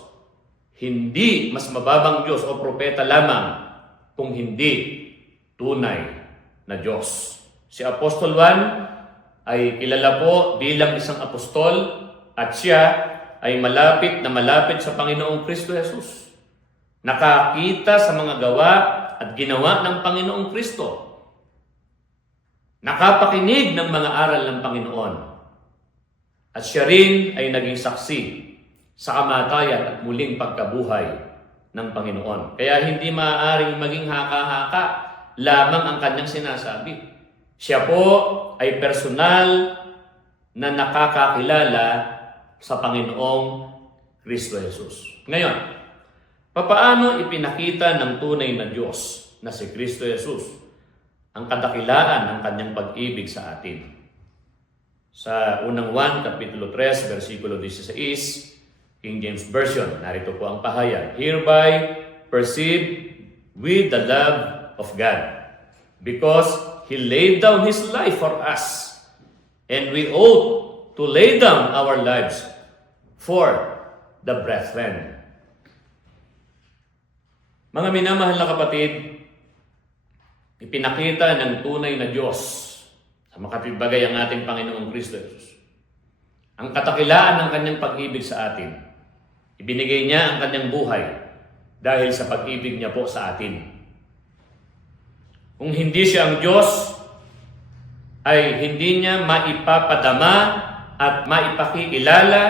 Hindi mas mababang Diyos o propeta lamang kung hindi tunay na Diyos. Si Apostol Juan ay kilala po bilang isang apostol at siya ay malapit na malapit sa Panginoong Kristo Jesus. Nakakita sa mga gawa at ginawa ng Panginoong Kristo. Nakapakinig ng mga aral ng Panginoon. At siya rin ay naging saksi sa kamatayan at muling pagkabuhay ng Panginoon. Kaya hindi maaaring maging haka-haka lamang ang kanyang sinasabi. Siya po ay personal na nakakakilala sa Panginoong Kristo Jesus. Ngayon, papaano ipinakita ng tunay na Diyos na si Kristo Jesus ang kadakilaan ng kanyang pag-ibig sa atin? Sa unang 1, Kapitulo 3, versikulo 16, King James Version, narito po ang pahayag. Hereby perceive we the love of God, because He laid down His life for us, and we ought to lay down our lives for the brethren. Mga minamahal na kapatid, ipinakita ng tunay na Diyos sa makatibagay ang ating Panginoong Kristo Jesus ang katakilaan ng kanyang pag-ibig sa atin. Ibinigay niya ang kanyang buhay dahil sa pag-ibig niya po sa atin. Kung hindi siya ang Diyos, ay hindi niya maipapadama at maipakikilala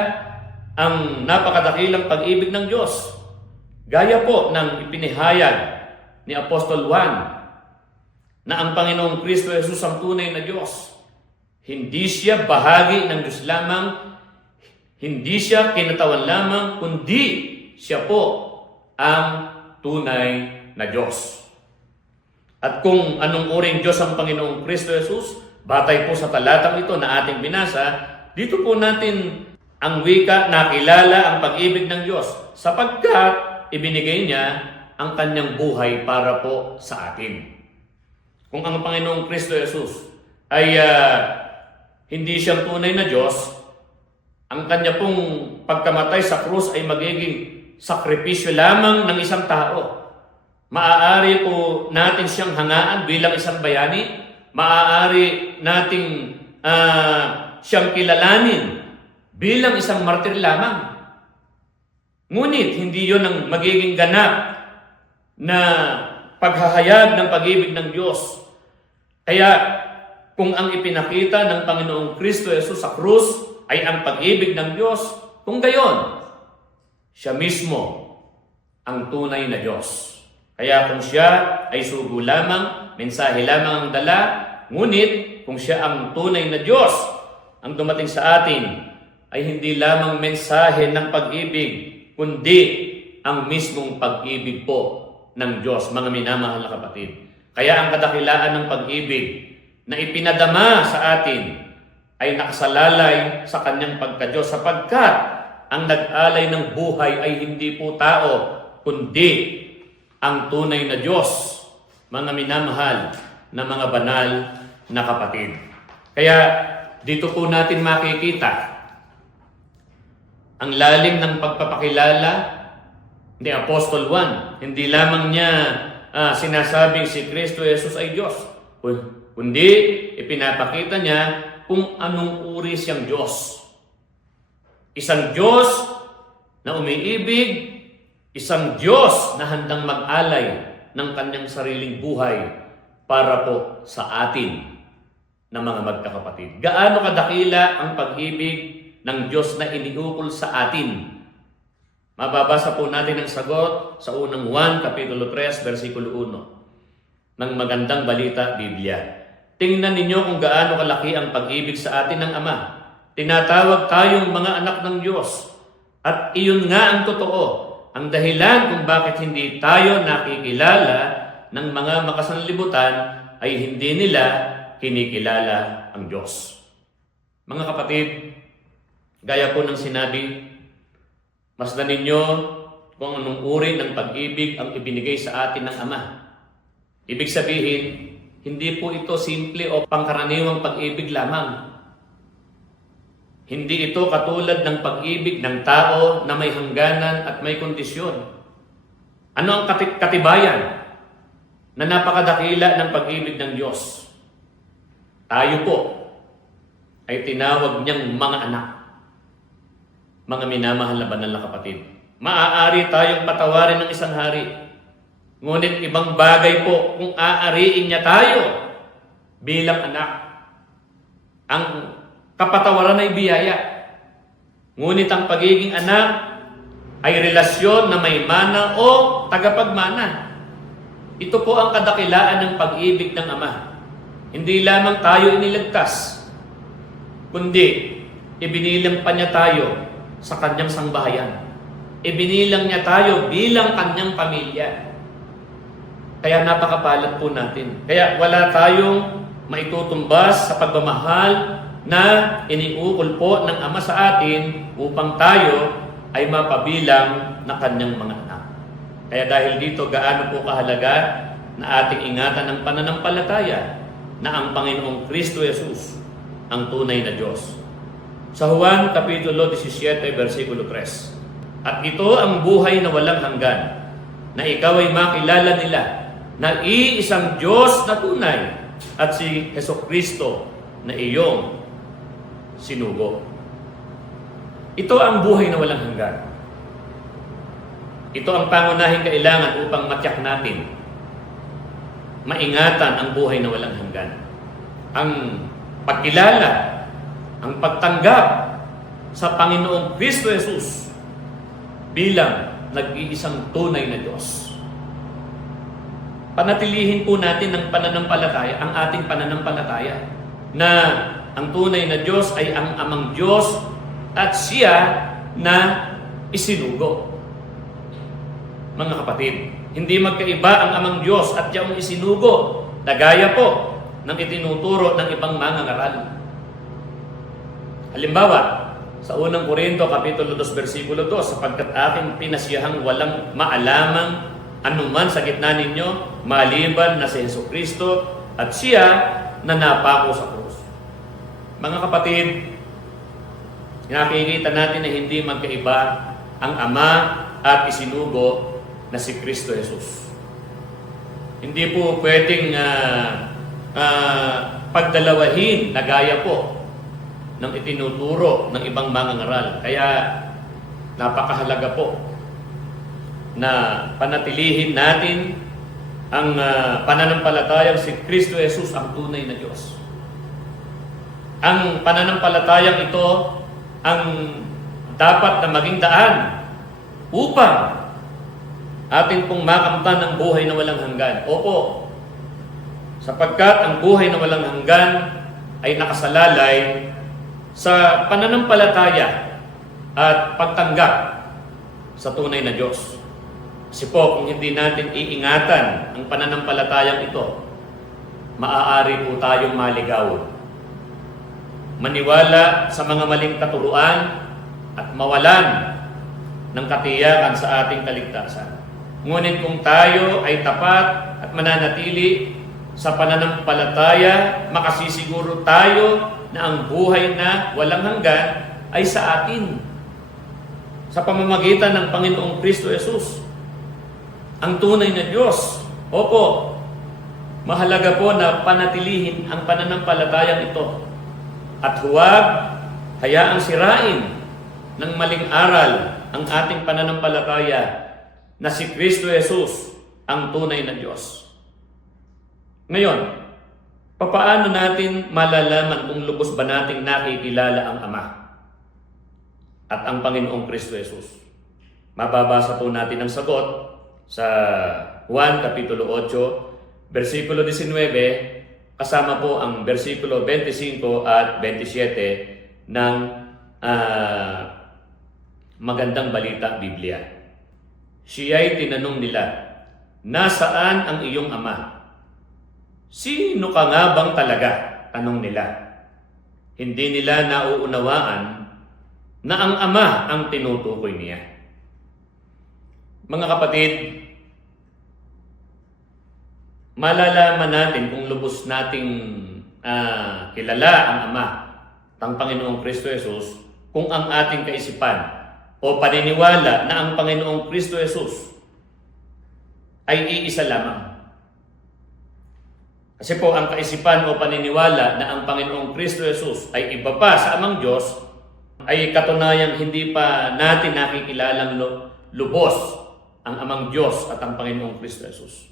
ang napakadakilang pag-ibig ng Diyos. Gaya po ng ipinahayag ni Apostol Juan na ang Panginoong Kristo Jesus ang tunay na Diyos. Hindi siya bahagi ng Diyos lamang, hindi siya kinatawan lamang, kundi siya po ang tunay na Diyos. At kung anong uring Diyos ang Panginoong Kristo Jesus, batay po sa talatang ito na ating binasa, dito po natin ang wika na kilala ang pag-ibig ng Diyos sapagkat ibinigay niya ang kanyang buhay para po sa atin. Kung ang Panginoong Kristo Jesus ay hindi siyang tunay na Diyos, ang kanya pong pagkamatay sa krus ay magiging sakripisyo lamang ng isang tao. Maaari po natin siyang hangaan bilang isang bayani. Maaari nating siyang kilalanin bilang isang martir lamang. Ngunit hindi yon ang magiging ganap na paghahayag ng pag-ibig ng Diyos. Kaya kung ang ipinakita ng Panginoong Kristo Jesus sa krus ay ang pag-ibig ng Diyos, kung gayon, siya mismo ang tunay na Diyos. Kaya kung siya ay sugo lamang, mensahe lamang ang dala, ngunit kung siya ang tunay na Diyos ang dumating sa atin, ay hindi lamang mensahe ng pag-ibig, kundi ang mismong pag-ibig po ng Diyos, mga minamahal na kapatid. Kaya ang kadakilaan ng pag-ibig na ipinadama sa atin ay nakasalalay sa kanyang pagka-Diyos sapagkat ang nag-alay ng buhay ay hindi po tao, kundi ang tunay na Diyos, mga minamahal na mga banal na kapatid. Kaya dito po natin makikita ang lalim ng pagpapakilala ni Apostol Juan. Hindi lamang niya sinasabing si Kristo Jesus ay Diyos, kundi ipinapakita niya kung anong uri siyang Diyos. Isang Diyos na umiibig, isang Diyos na handang mag-alay ng kanyang sariling buhay para po sa atin na mga magkakapatid. Gaano kadakila ang pag-ibig ng Diyos na iniukol sa atin? Mababasa po natin ang sagot sa unang Juan, Kapitulo 3, versikulo 1 ng Magandang Balita, Biblia. Tingnan ninyo kung gaano kalaki ang pag-ibig sa atin ng Ama. Tinatawag tayong mga anak ng Diyos. At iyon nga ang totoo, ang dahilan kung bakit hindi tayo nakikilala ng mga makasanlibutan ay hindi nila kinikilala ang Diyos. Mga kapatid, gaya po ng sinabi, masdan ninyo kung anong uri ng pag-ibig ang ibinigay sa atin ng Ama. Ibig sabihin, hindi po ito simple o pangkaraniwang pag-ibig lamang. Hindi ito katulad ng pag-ibig ng tao na may hangganan at may kondisyon. Ano ang katibayan na napakadakila ng pag-ibig ng Diyos? Tayo po ay tinawag niyang mga anak. Mga minamahal na banal na kapatid. Maaari tayong patawarin ng isang hari. Ngunit ibang bagay po kung aariin niya tayo bilang anak. Ang kapatawaran ay biyaya. Ngunit ang pagiging anak ay relasyon na may mana o tagapagmana. Ito po ang kadakilaan ng pag-ibig ng Ama. Hindi lamang tayo iniligtas, kundi ibinilang pa niya tayo sa kanyang sangbahayan. Ibinilang niya tayo bilang kanyang pamilya. Kaya napakapalad po natin. Kaya wala tayong maitutumbas sa pagmamahal na iniukol po ng Ama sa atin upang tayo ay mapabilang na kanyang mga anak. Kaya dahil dito, gaano po kahalaga na ating ingatan ang pananampalataya na ang Panginoong Kristo Jesus ang tunay na Diyos. Sa Juan Kapitulo 17, versikulo 3, at ito ang buhay na walang hanggan, na ikaw ay makilala nila na iisang Diyos na tunay at si Jesucristo na iyong sinugo. Ito ang buhay na walang hanggan. Ito ang pangunahing kailangan upang matyak natin, maingatan ang buhay na walang hanggan. Ang pagkilala, ang pagtanggap sa Panginoong Kristo Jesus bilang nag-iisang tunay na Diyos. Panatilihin po natin ang pananampalataya, ang ating pananampalataya, na ang tunay na Diyos ay ang Amang Diyos at Siya na isinugo. Mga kapatid, hindi magkaiba ang Amang Diyos at Siyang isinugo na gaya po ng itinuturo ng ibang mangangaral. Halimbawa, sa unang Korinto, Kapitulo 2, versikulo 2, sapagkat aking pinasiyahang walang maalamang anuman sa gitna ninyo, maliban na si Jesucristo at Siya na napako sa krus. Mga kapatid, nakikita natin na hindi magkaiba ang Ama at isinugo na si Kristo Jesus. Hindi po pwedeng pagdalawahin na gaya po ng itinuturo ng ibang mangangaral. Kaya napakahalaga po na panatilihin natin ang pananampalatayang si Kristo Jesus ang tunay na Diyos. Ang pananampalatayang ito ang dapat na maging daan upang atin pong makamtan ang buhay na walang hanggan. Opo, sapagkat ang buhay na walang hanggan ay nakasalalay sa pananampalataya at pagtanggap sa tunay na Diyos. Kasi po, kung hindi natin iingatan ang pananampalatayang ito, maaari po tayong maligaw. Maniwala sa mga maling katuruan at mawalan ng katiyakan sa ating kaligtasan. Ngunit kung tayo ay tapat at mananatili sa pananampalataya, makasisiguro tayo na ang buhay na walang hanggan ay sa atin sa pamamagitan ng Panginoong Kristo Jesus, ang tunay na Diyos. Opo, mahalaga po na panatilihin ang pananampalatayang ito at huwag hayaang sirain ng maling aral ang ating pananampalataya na si Kristo Jesus ang tunay na Diyos. Ngayon, papaano natin malalaman kung lubos ba nating nakikilala ang Ama at ang Panginoong Kristo Jesus? Mababasa po natin ang sagot sa Juan Kapitulo 8, versikulo 19, kasama po ang versikulo 25 at 27 ng Magandang Balita Biblia. Siya'y tinanong nila, "Nasaan ang iyong Ama?" "Sino ka nga bang talaga?" tanong nila. Hindi nila nauunawaan na ang Ama ang tinutukoy niya. Mga kapatid, malalaman natin kung lubos nating kilala ang Ama, ang Panginoong Kristo Jesus, kung ang ating kaisipan o paniniwala na ang Panginoong Kristo Jesus ay iisa lamang. Kasi po ang kaisipan o paniniwala na ang Panginoong Kristo Jesus ay iba pa sa Amang Diyos ay katunayang hindi pa natin nakikilalang lubos ang Amang Diyos at ang Panginoong Kristo Jesus.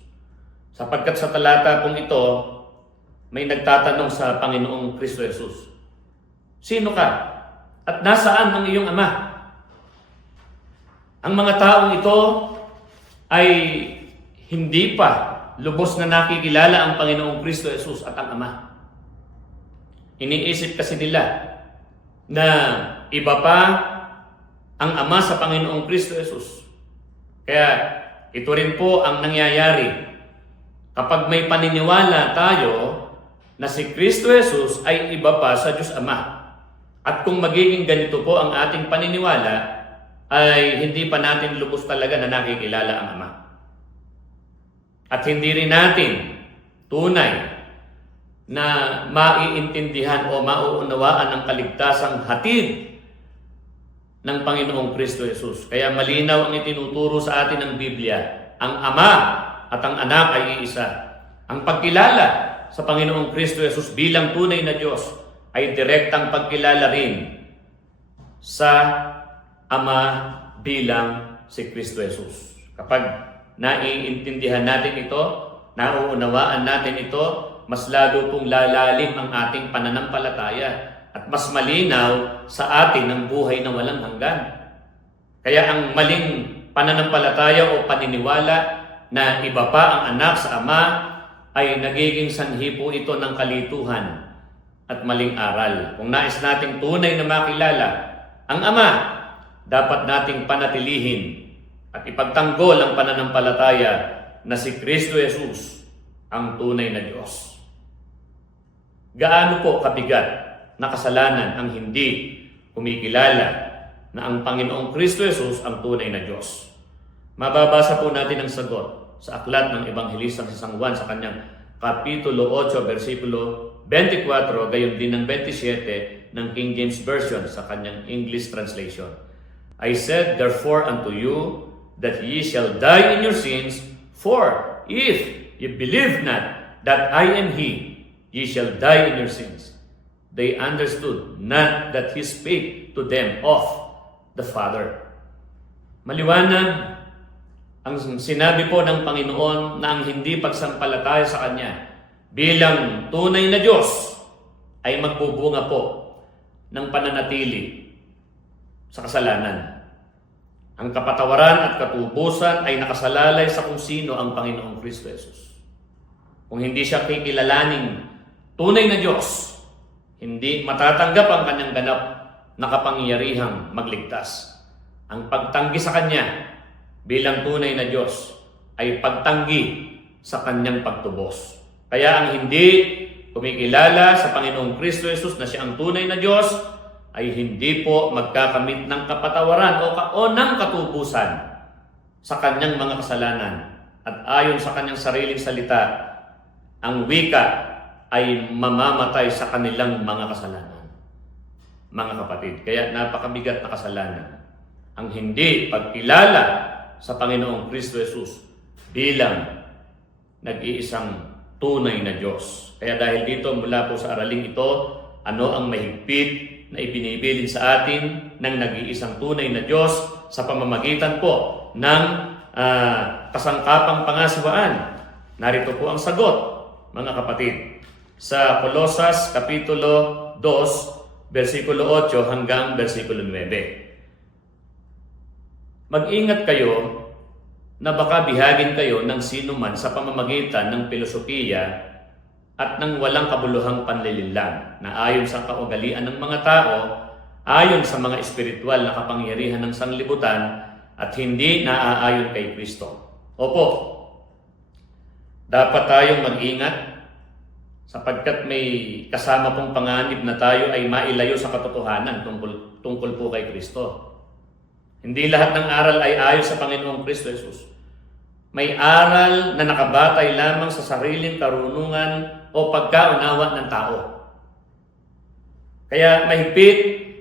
Sapagkat sa talata pong ito, may nagtatanong sa Panginoong Kristo Jesus, "Sino ka? At nasaan ang iyong Ama?" Ang mga taong ito ay hindi pa lubos na nakikilala ang Panginoong Kristo Jesus at ang Ama. Iniisip kasi nila na iba pa ang Ama sa Panginoong Kristo Jesus. Kaya ito rin po ang nangyayari kapag may paniniwala tayo na si Kristo Jesus ay iba pa sa Diyos Ama. At kung magiging ganito po ang ating paniniwala, ay hindi pa natin lubos talaga na nakikilala ang Ama. At hindi rin natin tunay na maiintindihan o mauunawaan ang kaligtasang hatid ng Panginoong Kristo Jesus. Kaya malinaw ang itinuturo sa atin ng Biblia. Ang Ama at ang Anak ay iisa. Ang pagkilala sa Panginoong Kristo Jesus bilang tunay na Diyos ay direktang pagkilala rin sa Ama bilang si Kristo Jesus. Kapag naiintindihan natin ito, nauunawaan natin ito, mas lalo pong lalalim ang ating pananampalataya at mas malinaw sa atin ang buhay na walang hanggan. Kaya ang maling pananampalataya o paniniwala na iba pa ang anak sa Ama ay nagiging sanhi po ito ng kalituhan at maling aral. Kung nais nating tunay na makilala ang Ama, dapat nating panatilihin at ipagtanggol ang pananampalataya na si Kristo Jesus ang tunay na Diyos. Gaano po kabigat na kasalanan ang hindi kumikilala na ang Panginoong Kristo Jesus ang tunay na Diyos? Mababasa po natin ang sagot sa aklat ng Ebanghelista si San Juan sa kanyang Kapitulo 8, versikulo 24, gayon din ng 27 ng King James Version sa kanyang English translation. "I said therefore unto you that ye shall die in your sins, for if ye believe not that I am He, ye shall die in your sins." They understood not that He spake to them of the Father. Maliwanag ang sinabi po ng Panginoon na ang hindi pagsampalataya sa Kanya bilang tunay na Diyos ay magbubunga po ng pananatili sa kasalanan. Ang kapatawaran at katubusan ay nakasalalay sa kung sino ang Panginoong Kristo Jesus. Kung hindi siya kikilalaning tunay na Diyos, hindi matatanggap ang kanyang ganap na kapangyarihang magligtas. Ang pagtanggi sa Kanya bilang tunay na Diyos ay pagtanggi sa Kanyang pagtubos. Kaya ang hindi kumikilala sa Panginoong Kristo Jesus na siya ang tunay na Diyos ay hindi po magkakamit ng kapatawaran o ng katubusan sa kanyang mga kasalanan. At ayon sa kanyang sariling salita, ang wika ay mamamatay sa kanilang mga kasalanan. Mga kapatid, kaya napakabigat na kasalanan ang hindi pagkilala sa Panginoong Kristo Jesus bilang nag-iisang tunay na Diyos. Kaya dahil dito, mula po sa araling ito, ano ang mahigpit na ibinibilin sa atin ng nag-iisang tunay na Diyos sa pamamagitan po ng kasangkapang pangasiwaan? Narito po ang sagot, mga kapatid. Sa Kolosas Kapitulo 2, versikulo 8 hanggang versikulo 9. Mag-ingat kayo na baka bihagin kayo ng sino man sa pamamagitan ng filosofiya at ng walang kabuluhang panlilinlang na ayon sa kaugalian ng mga tao, ayon sa mga espiritual na kapangyarihan ng sanlibutan at hindi naaayon kay Kristo. Opo, dapat tayong mag-ingat sapagkat may kasama pong panganib na tayo ay mailayo sa katotohanan tungkol po kay Kristo. Hindi lahat ng aral ay ayon sa Panginoong Kristo Jesus. May aral na nakabatay lamang sa sariling karunungan o pagkaunawa ng tao. Kaya mahigpit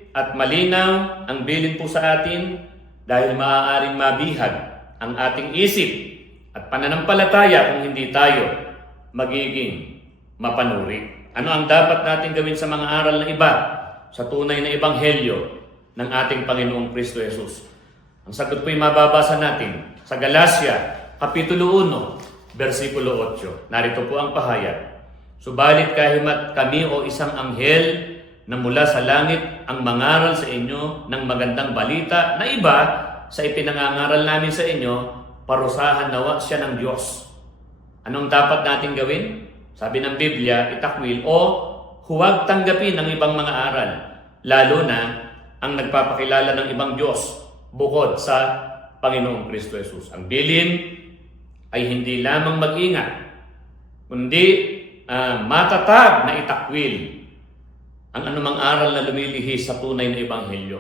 at malinaw ang bilin po sa atin dahil maaaring mabihag ang ating isip at pananampalataya kung hindi tayo magiging mapanuri. Ano ang dapat natin gawin sa mga aral na iba sa tunay na ebanghelyo ng ating Panginoong Kristo Jesus? Ang sagot po ay mababasa natin sa Galacia Kapitulo 1, versikulo 8. Narito po ang pahayag. Subalit kahimat kami o isang anghel na mula sa langit ang mangaral sa inyo ng magandang balita na iba sa ipinangangaral namin sa inyo, parusahan nawa siya ng Diyos. Anong dapat natin gawin? Sabi ng Biblia, itakwil o huwag tanggapin ang ibang mga aral, lalo na ang nagpapakilala ng ibang Diyos bukod sa Panginoong Kristo Jesus. Ang bilin ay hindi lamang mag-ingat, kundi matatag na itakwil ang anumang aral na lumilihis sa tunay na ebanghelyo.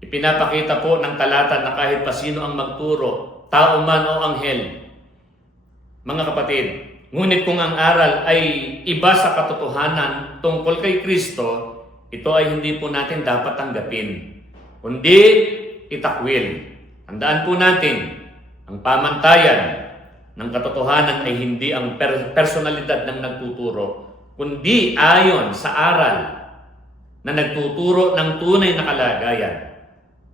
Ipinapakita po ng talata na kahit pa sino ang magturo, tao man o anghel. Mga kapatid, ngunit kung ang aral ay iba sa katotohanan tungkol kay Kristo, ito ay hindi po natin dapat tanggapin, kundi itakwil. Tandaan po natin, ang pamantayan ng katotohanan ay hindi ang personalidad ng nagtuturo, kundi ayon sa aral na nagtuturo ng tunay na kalagayan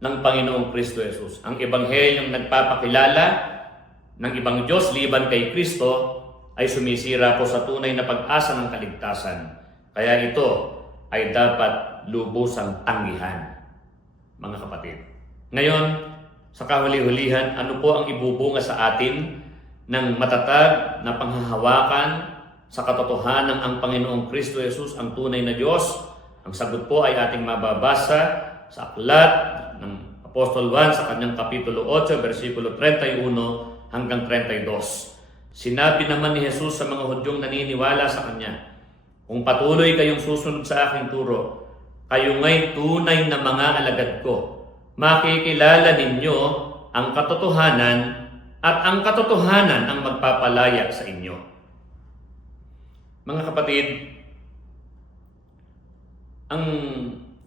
ng Panginoong Kristo Jesus. Ang ebanghelyong nagpapakilala ng ibang Diyos liban kay Kristo ay sumisira po sa tunay na pag-asa ng kaligtasan. Kaya ito ay dapat lubusang tanggihan, mga kapatid. Ngayon, sa kahuli-hulihan, ano po ang ibubunga sa atin ng matatag na panghahawakan sa katotohanan ang Panginoong Kristo Jesus, ang tunay na Diyos? Ang sagot po ay ating mababasa sa aklat ng Apostol Juan sa kanyang Kapitulo 8, versikulo 31 hanggang 32. Sinabi naman ni Jesus sa mga Hudyong naniniwala sa Kanya, kung patuloy kayong susunod sa aking turo, kayo nga'y tunay na mga alagad ko. Makikilala ninyo ang katotohanan at ang katotohanan ang magpapalaya sa inyo. Mga kapatid, ang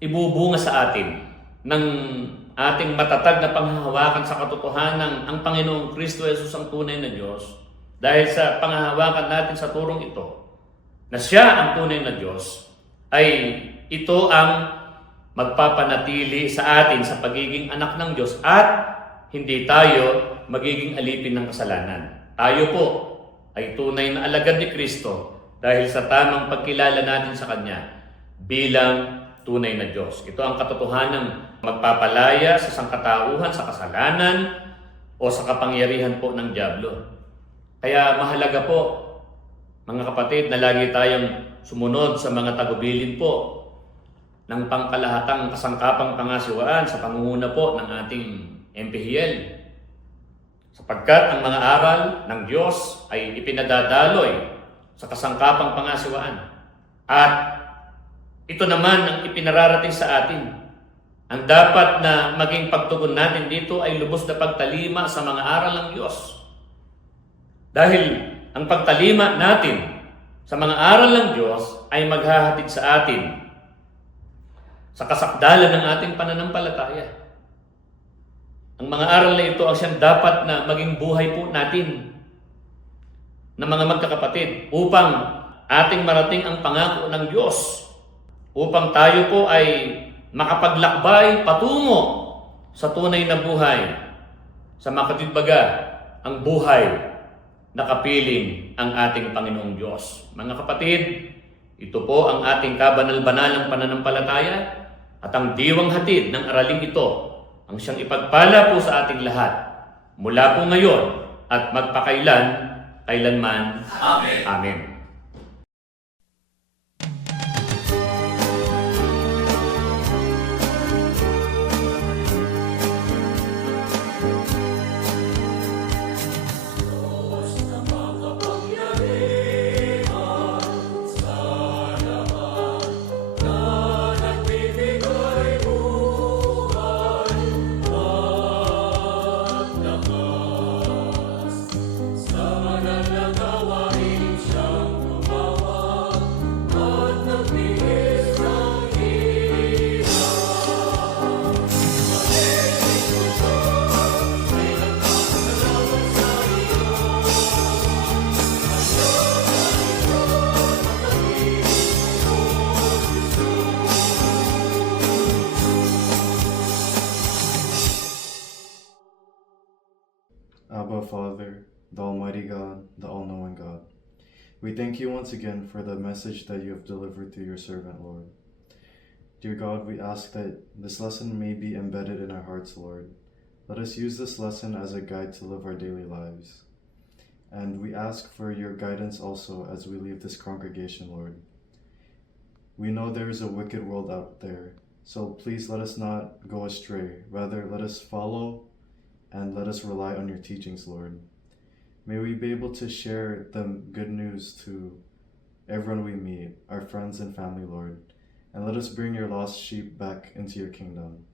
ibubunga sa atin ng ating matatag na panghahawakan sa katotohanan ang Panginoong Kristo Jesus ang tunay na Diyos, dahil sa panghahawakan natin sa turong ito, na siya ang tunay na Diyos, ay ito ang magpapanatili sa atin sa pagiging anak ng Diyos at hindi tayo magiging alipin ng kasalanan. Tayo po ay tunay na alagad ni Kristo dahil sa tamang pagkilala natin sa Kanya bilang tunay na Diyos. Ito ang katotohanan magpapalaya sa sangkatauhan, sa kasalanan o sa kapangyarihan po ng dyablo. Kaya mahalaga po, mga kapatid, na lagi tayong sumunod sa mga tagubilin po ng pangkalahatang kasangkapang pangasiwaan sa pangunguna po ng ating MPHL. Sapagkat ang mga aral ng Diyos ay ipinadadaloy sa kasangkapang pangasiwaan at Ito naman ang ipinararating sa atin. Ang dapat na maging pagtugon natin dito ay lubos na pagtalima sa mga aral ng Diyos. Dahil ang pagtalima natin sa mga aral ng Diyos ay maghahatid sa atin sa kasakdalan ng ating pananampalataya. Ang mga aral na ito ang siyang dapat na maging buhay po natin na mga magkakapatid upang ating marating ang pangako ng Diyos, upang tayo po ay makapaglakbay patungo sa tunay na buhay, sa makatitbaga ang buhay na kapiling ang ating Panginoong Diyos. Mga kapatid, ito po ang ating kabanal-banalang pananampalataya at ang diwang hatid ng araling ito ang siyang ipagpala po sa ating lahat mula po ngayon at kailanman. Amen. Amen. Abba, Father, the Almighty God, the All-Knowing God, we thank you once again for the message that you have delivered through your servant, Lord. Dear God, we ask that this lesson may be embedded in our hearts, Lord. Let us use this lesson as a guide to live our daily lives. And we ask for your guidance also as we leave this congregation, Lord. We know there is a wicked world out there, so please let us not go astray. Rather, let us follow and let us rely on your teachings, Lord. May we be able to share the good news to everyone we meet, our friends and family, Lord. And let us bring your lost sheep back into your kingdom.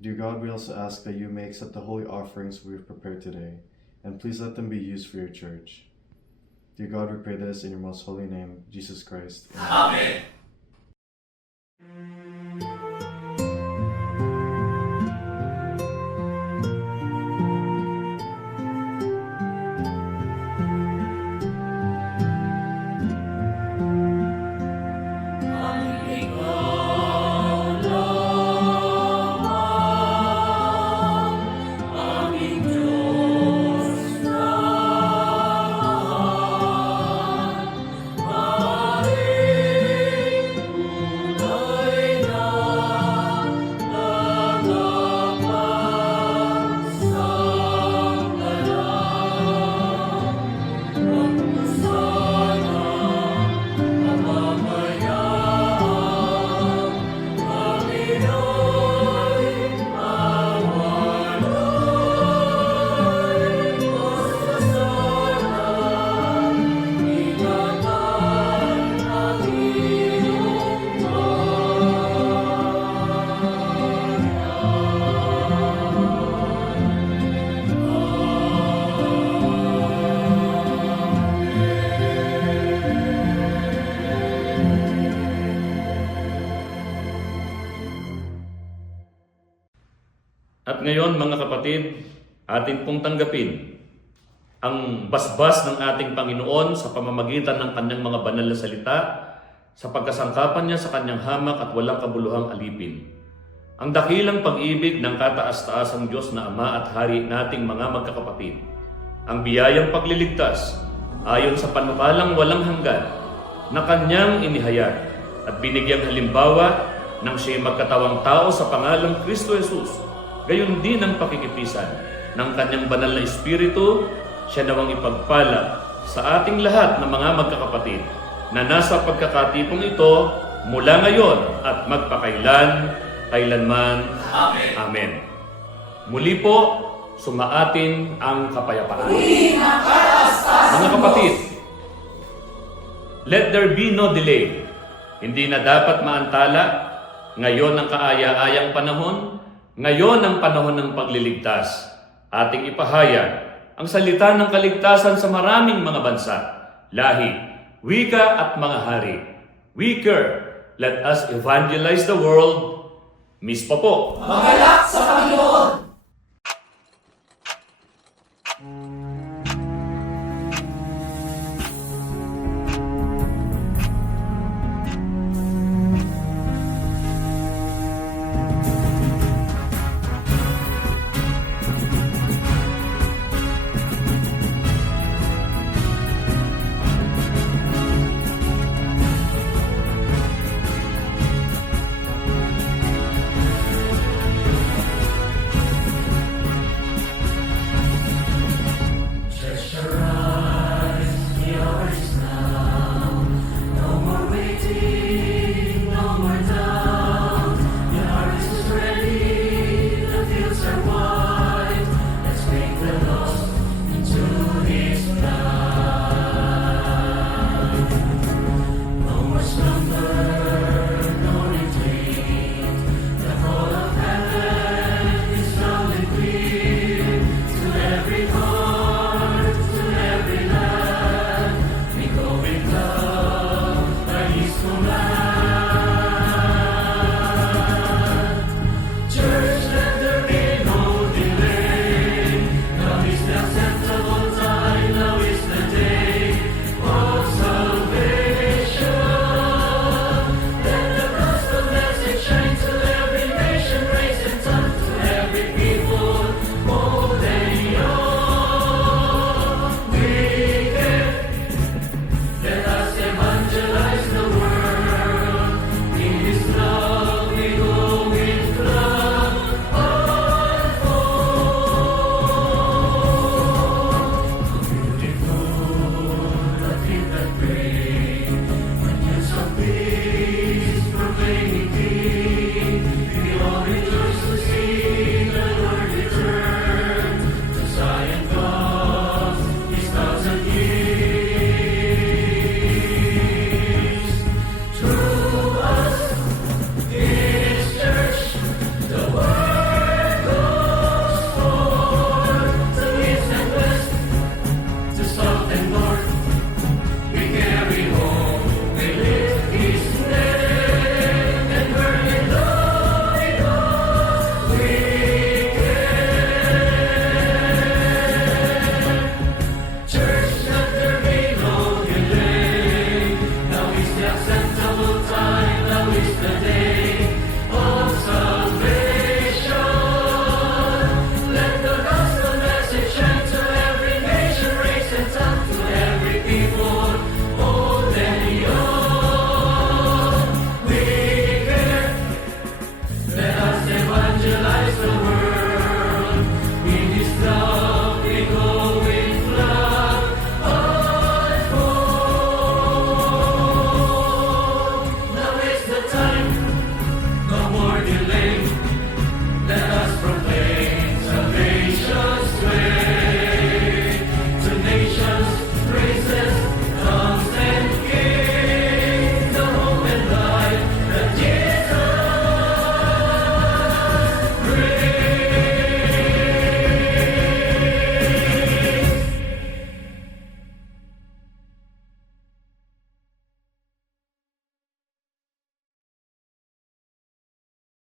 Dear God, we also ask that you may accept the holy offerings we've prepared today, and please let them be used for your church. Dear God, we pray this in your most holy name, Jesus Christ. Amen. At ngayon mga kapatid, atin pong tanggapin ang basbas ng ating Panginoon sa pamamagitan ng kanyang mga banal na salita sa pagkasangkapan niya sa kanyang hamak at walang kabuluhang alipin. Ang dakilang pag-ibig ng kataas-taasang Diyos na Ama at Hari nating mga magkakapatid. Ang biyayang pagliligtas ayon sa panukalang walang hanggan na kanyang inihayag at binigyang halimbawa nang siya'y magkatawang tao sa pangalang Kristo Jesus. Gayon din ang pakikipisan ng kanyang banal na Espiritu, siya nawang ipagpala sa ating lahat ng mga magkakapatid na nasa pagkakatipong ito mula ngayon at kailanman. Amen. Amen. Muli po, sumaatin ang kapayapaan. Mga kapatid, let there be no delay Hindi na dapat maantala. Ngayon ang kaaya-ayang panahon. Ngayon ang panahon ng pagliligtas. Ating ipahayag ang salita ng kaligtasan sa maraming mga bansa, lahi, wika at mga hari. Weaker, let us evangelize the world. Mispa po. Magalak sa Panginoon!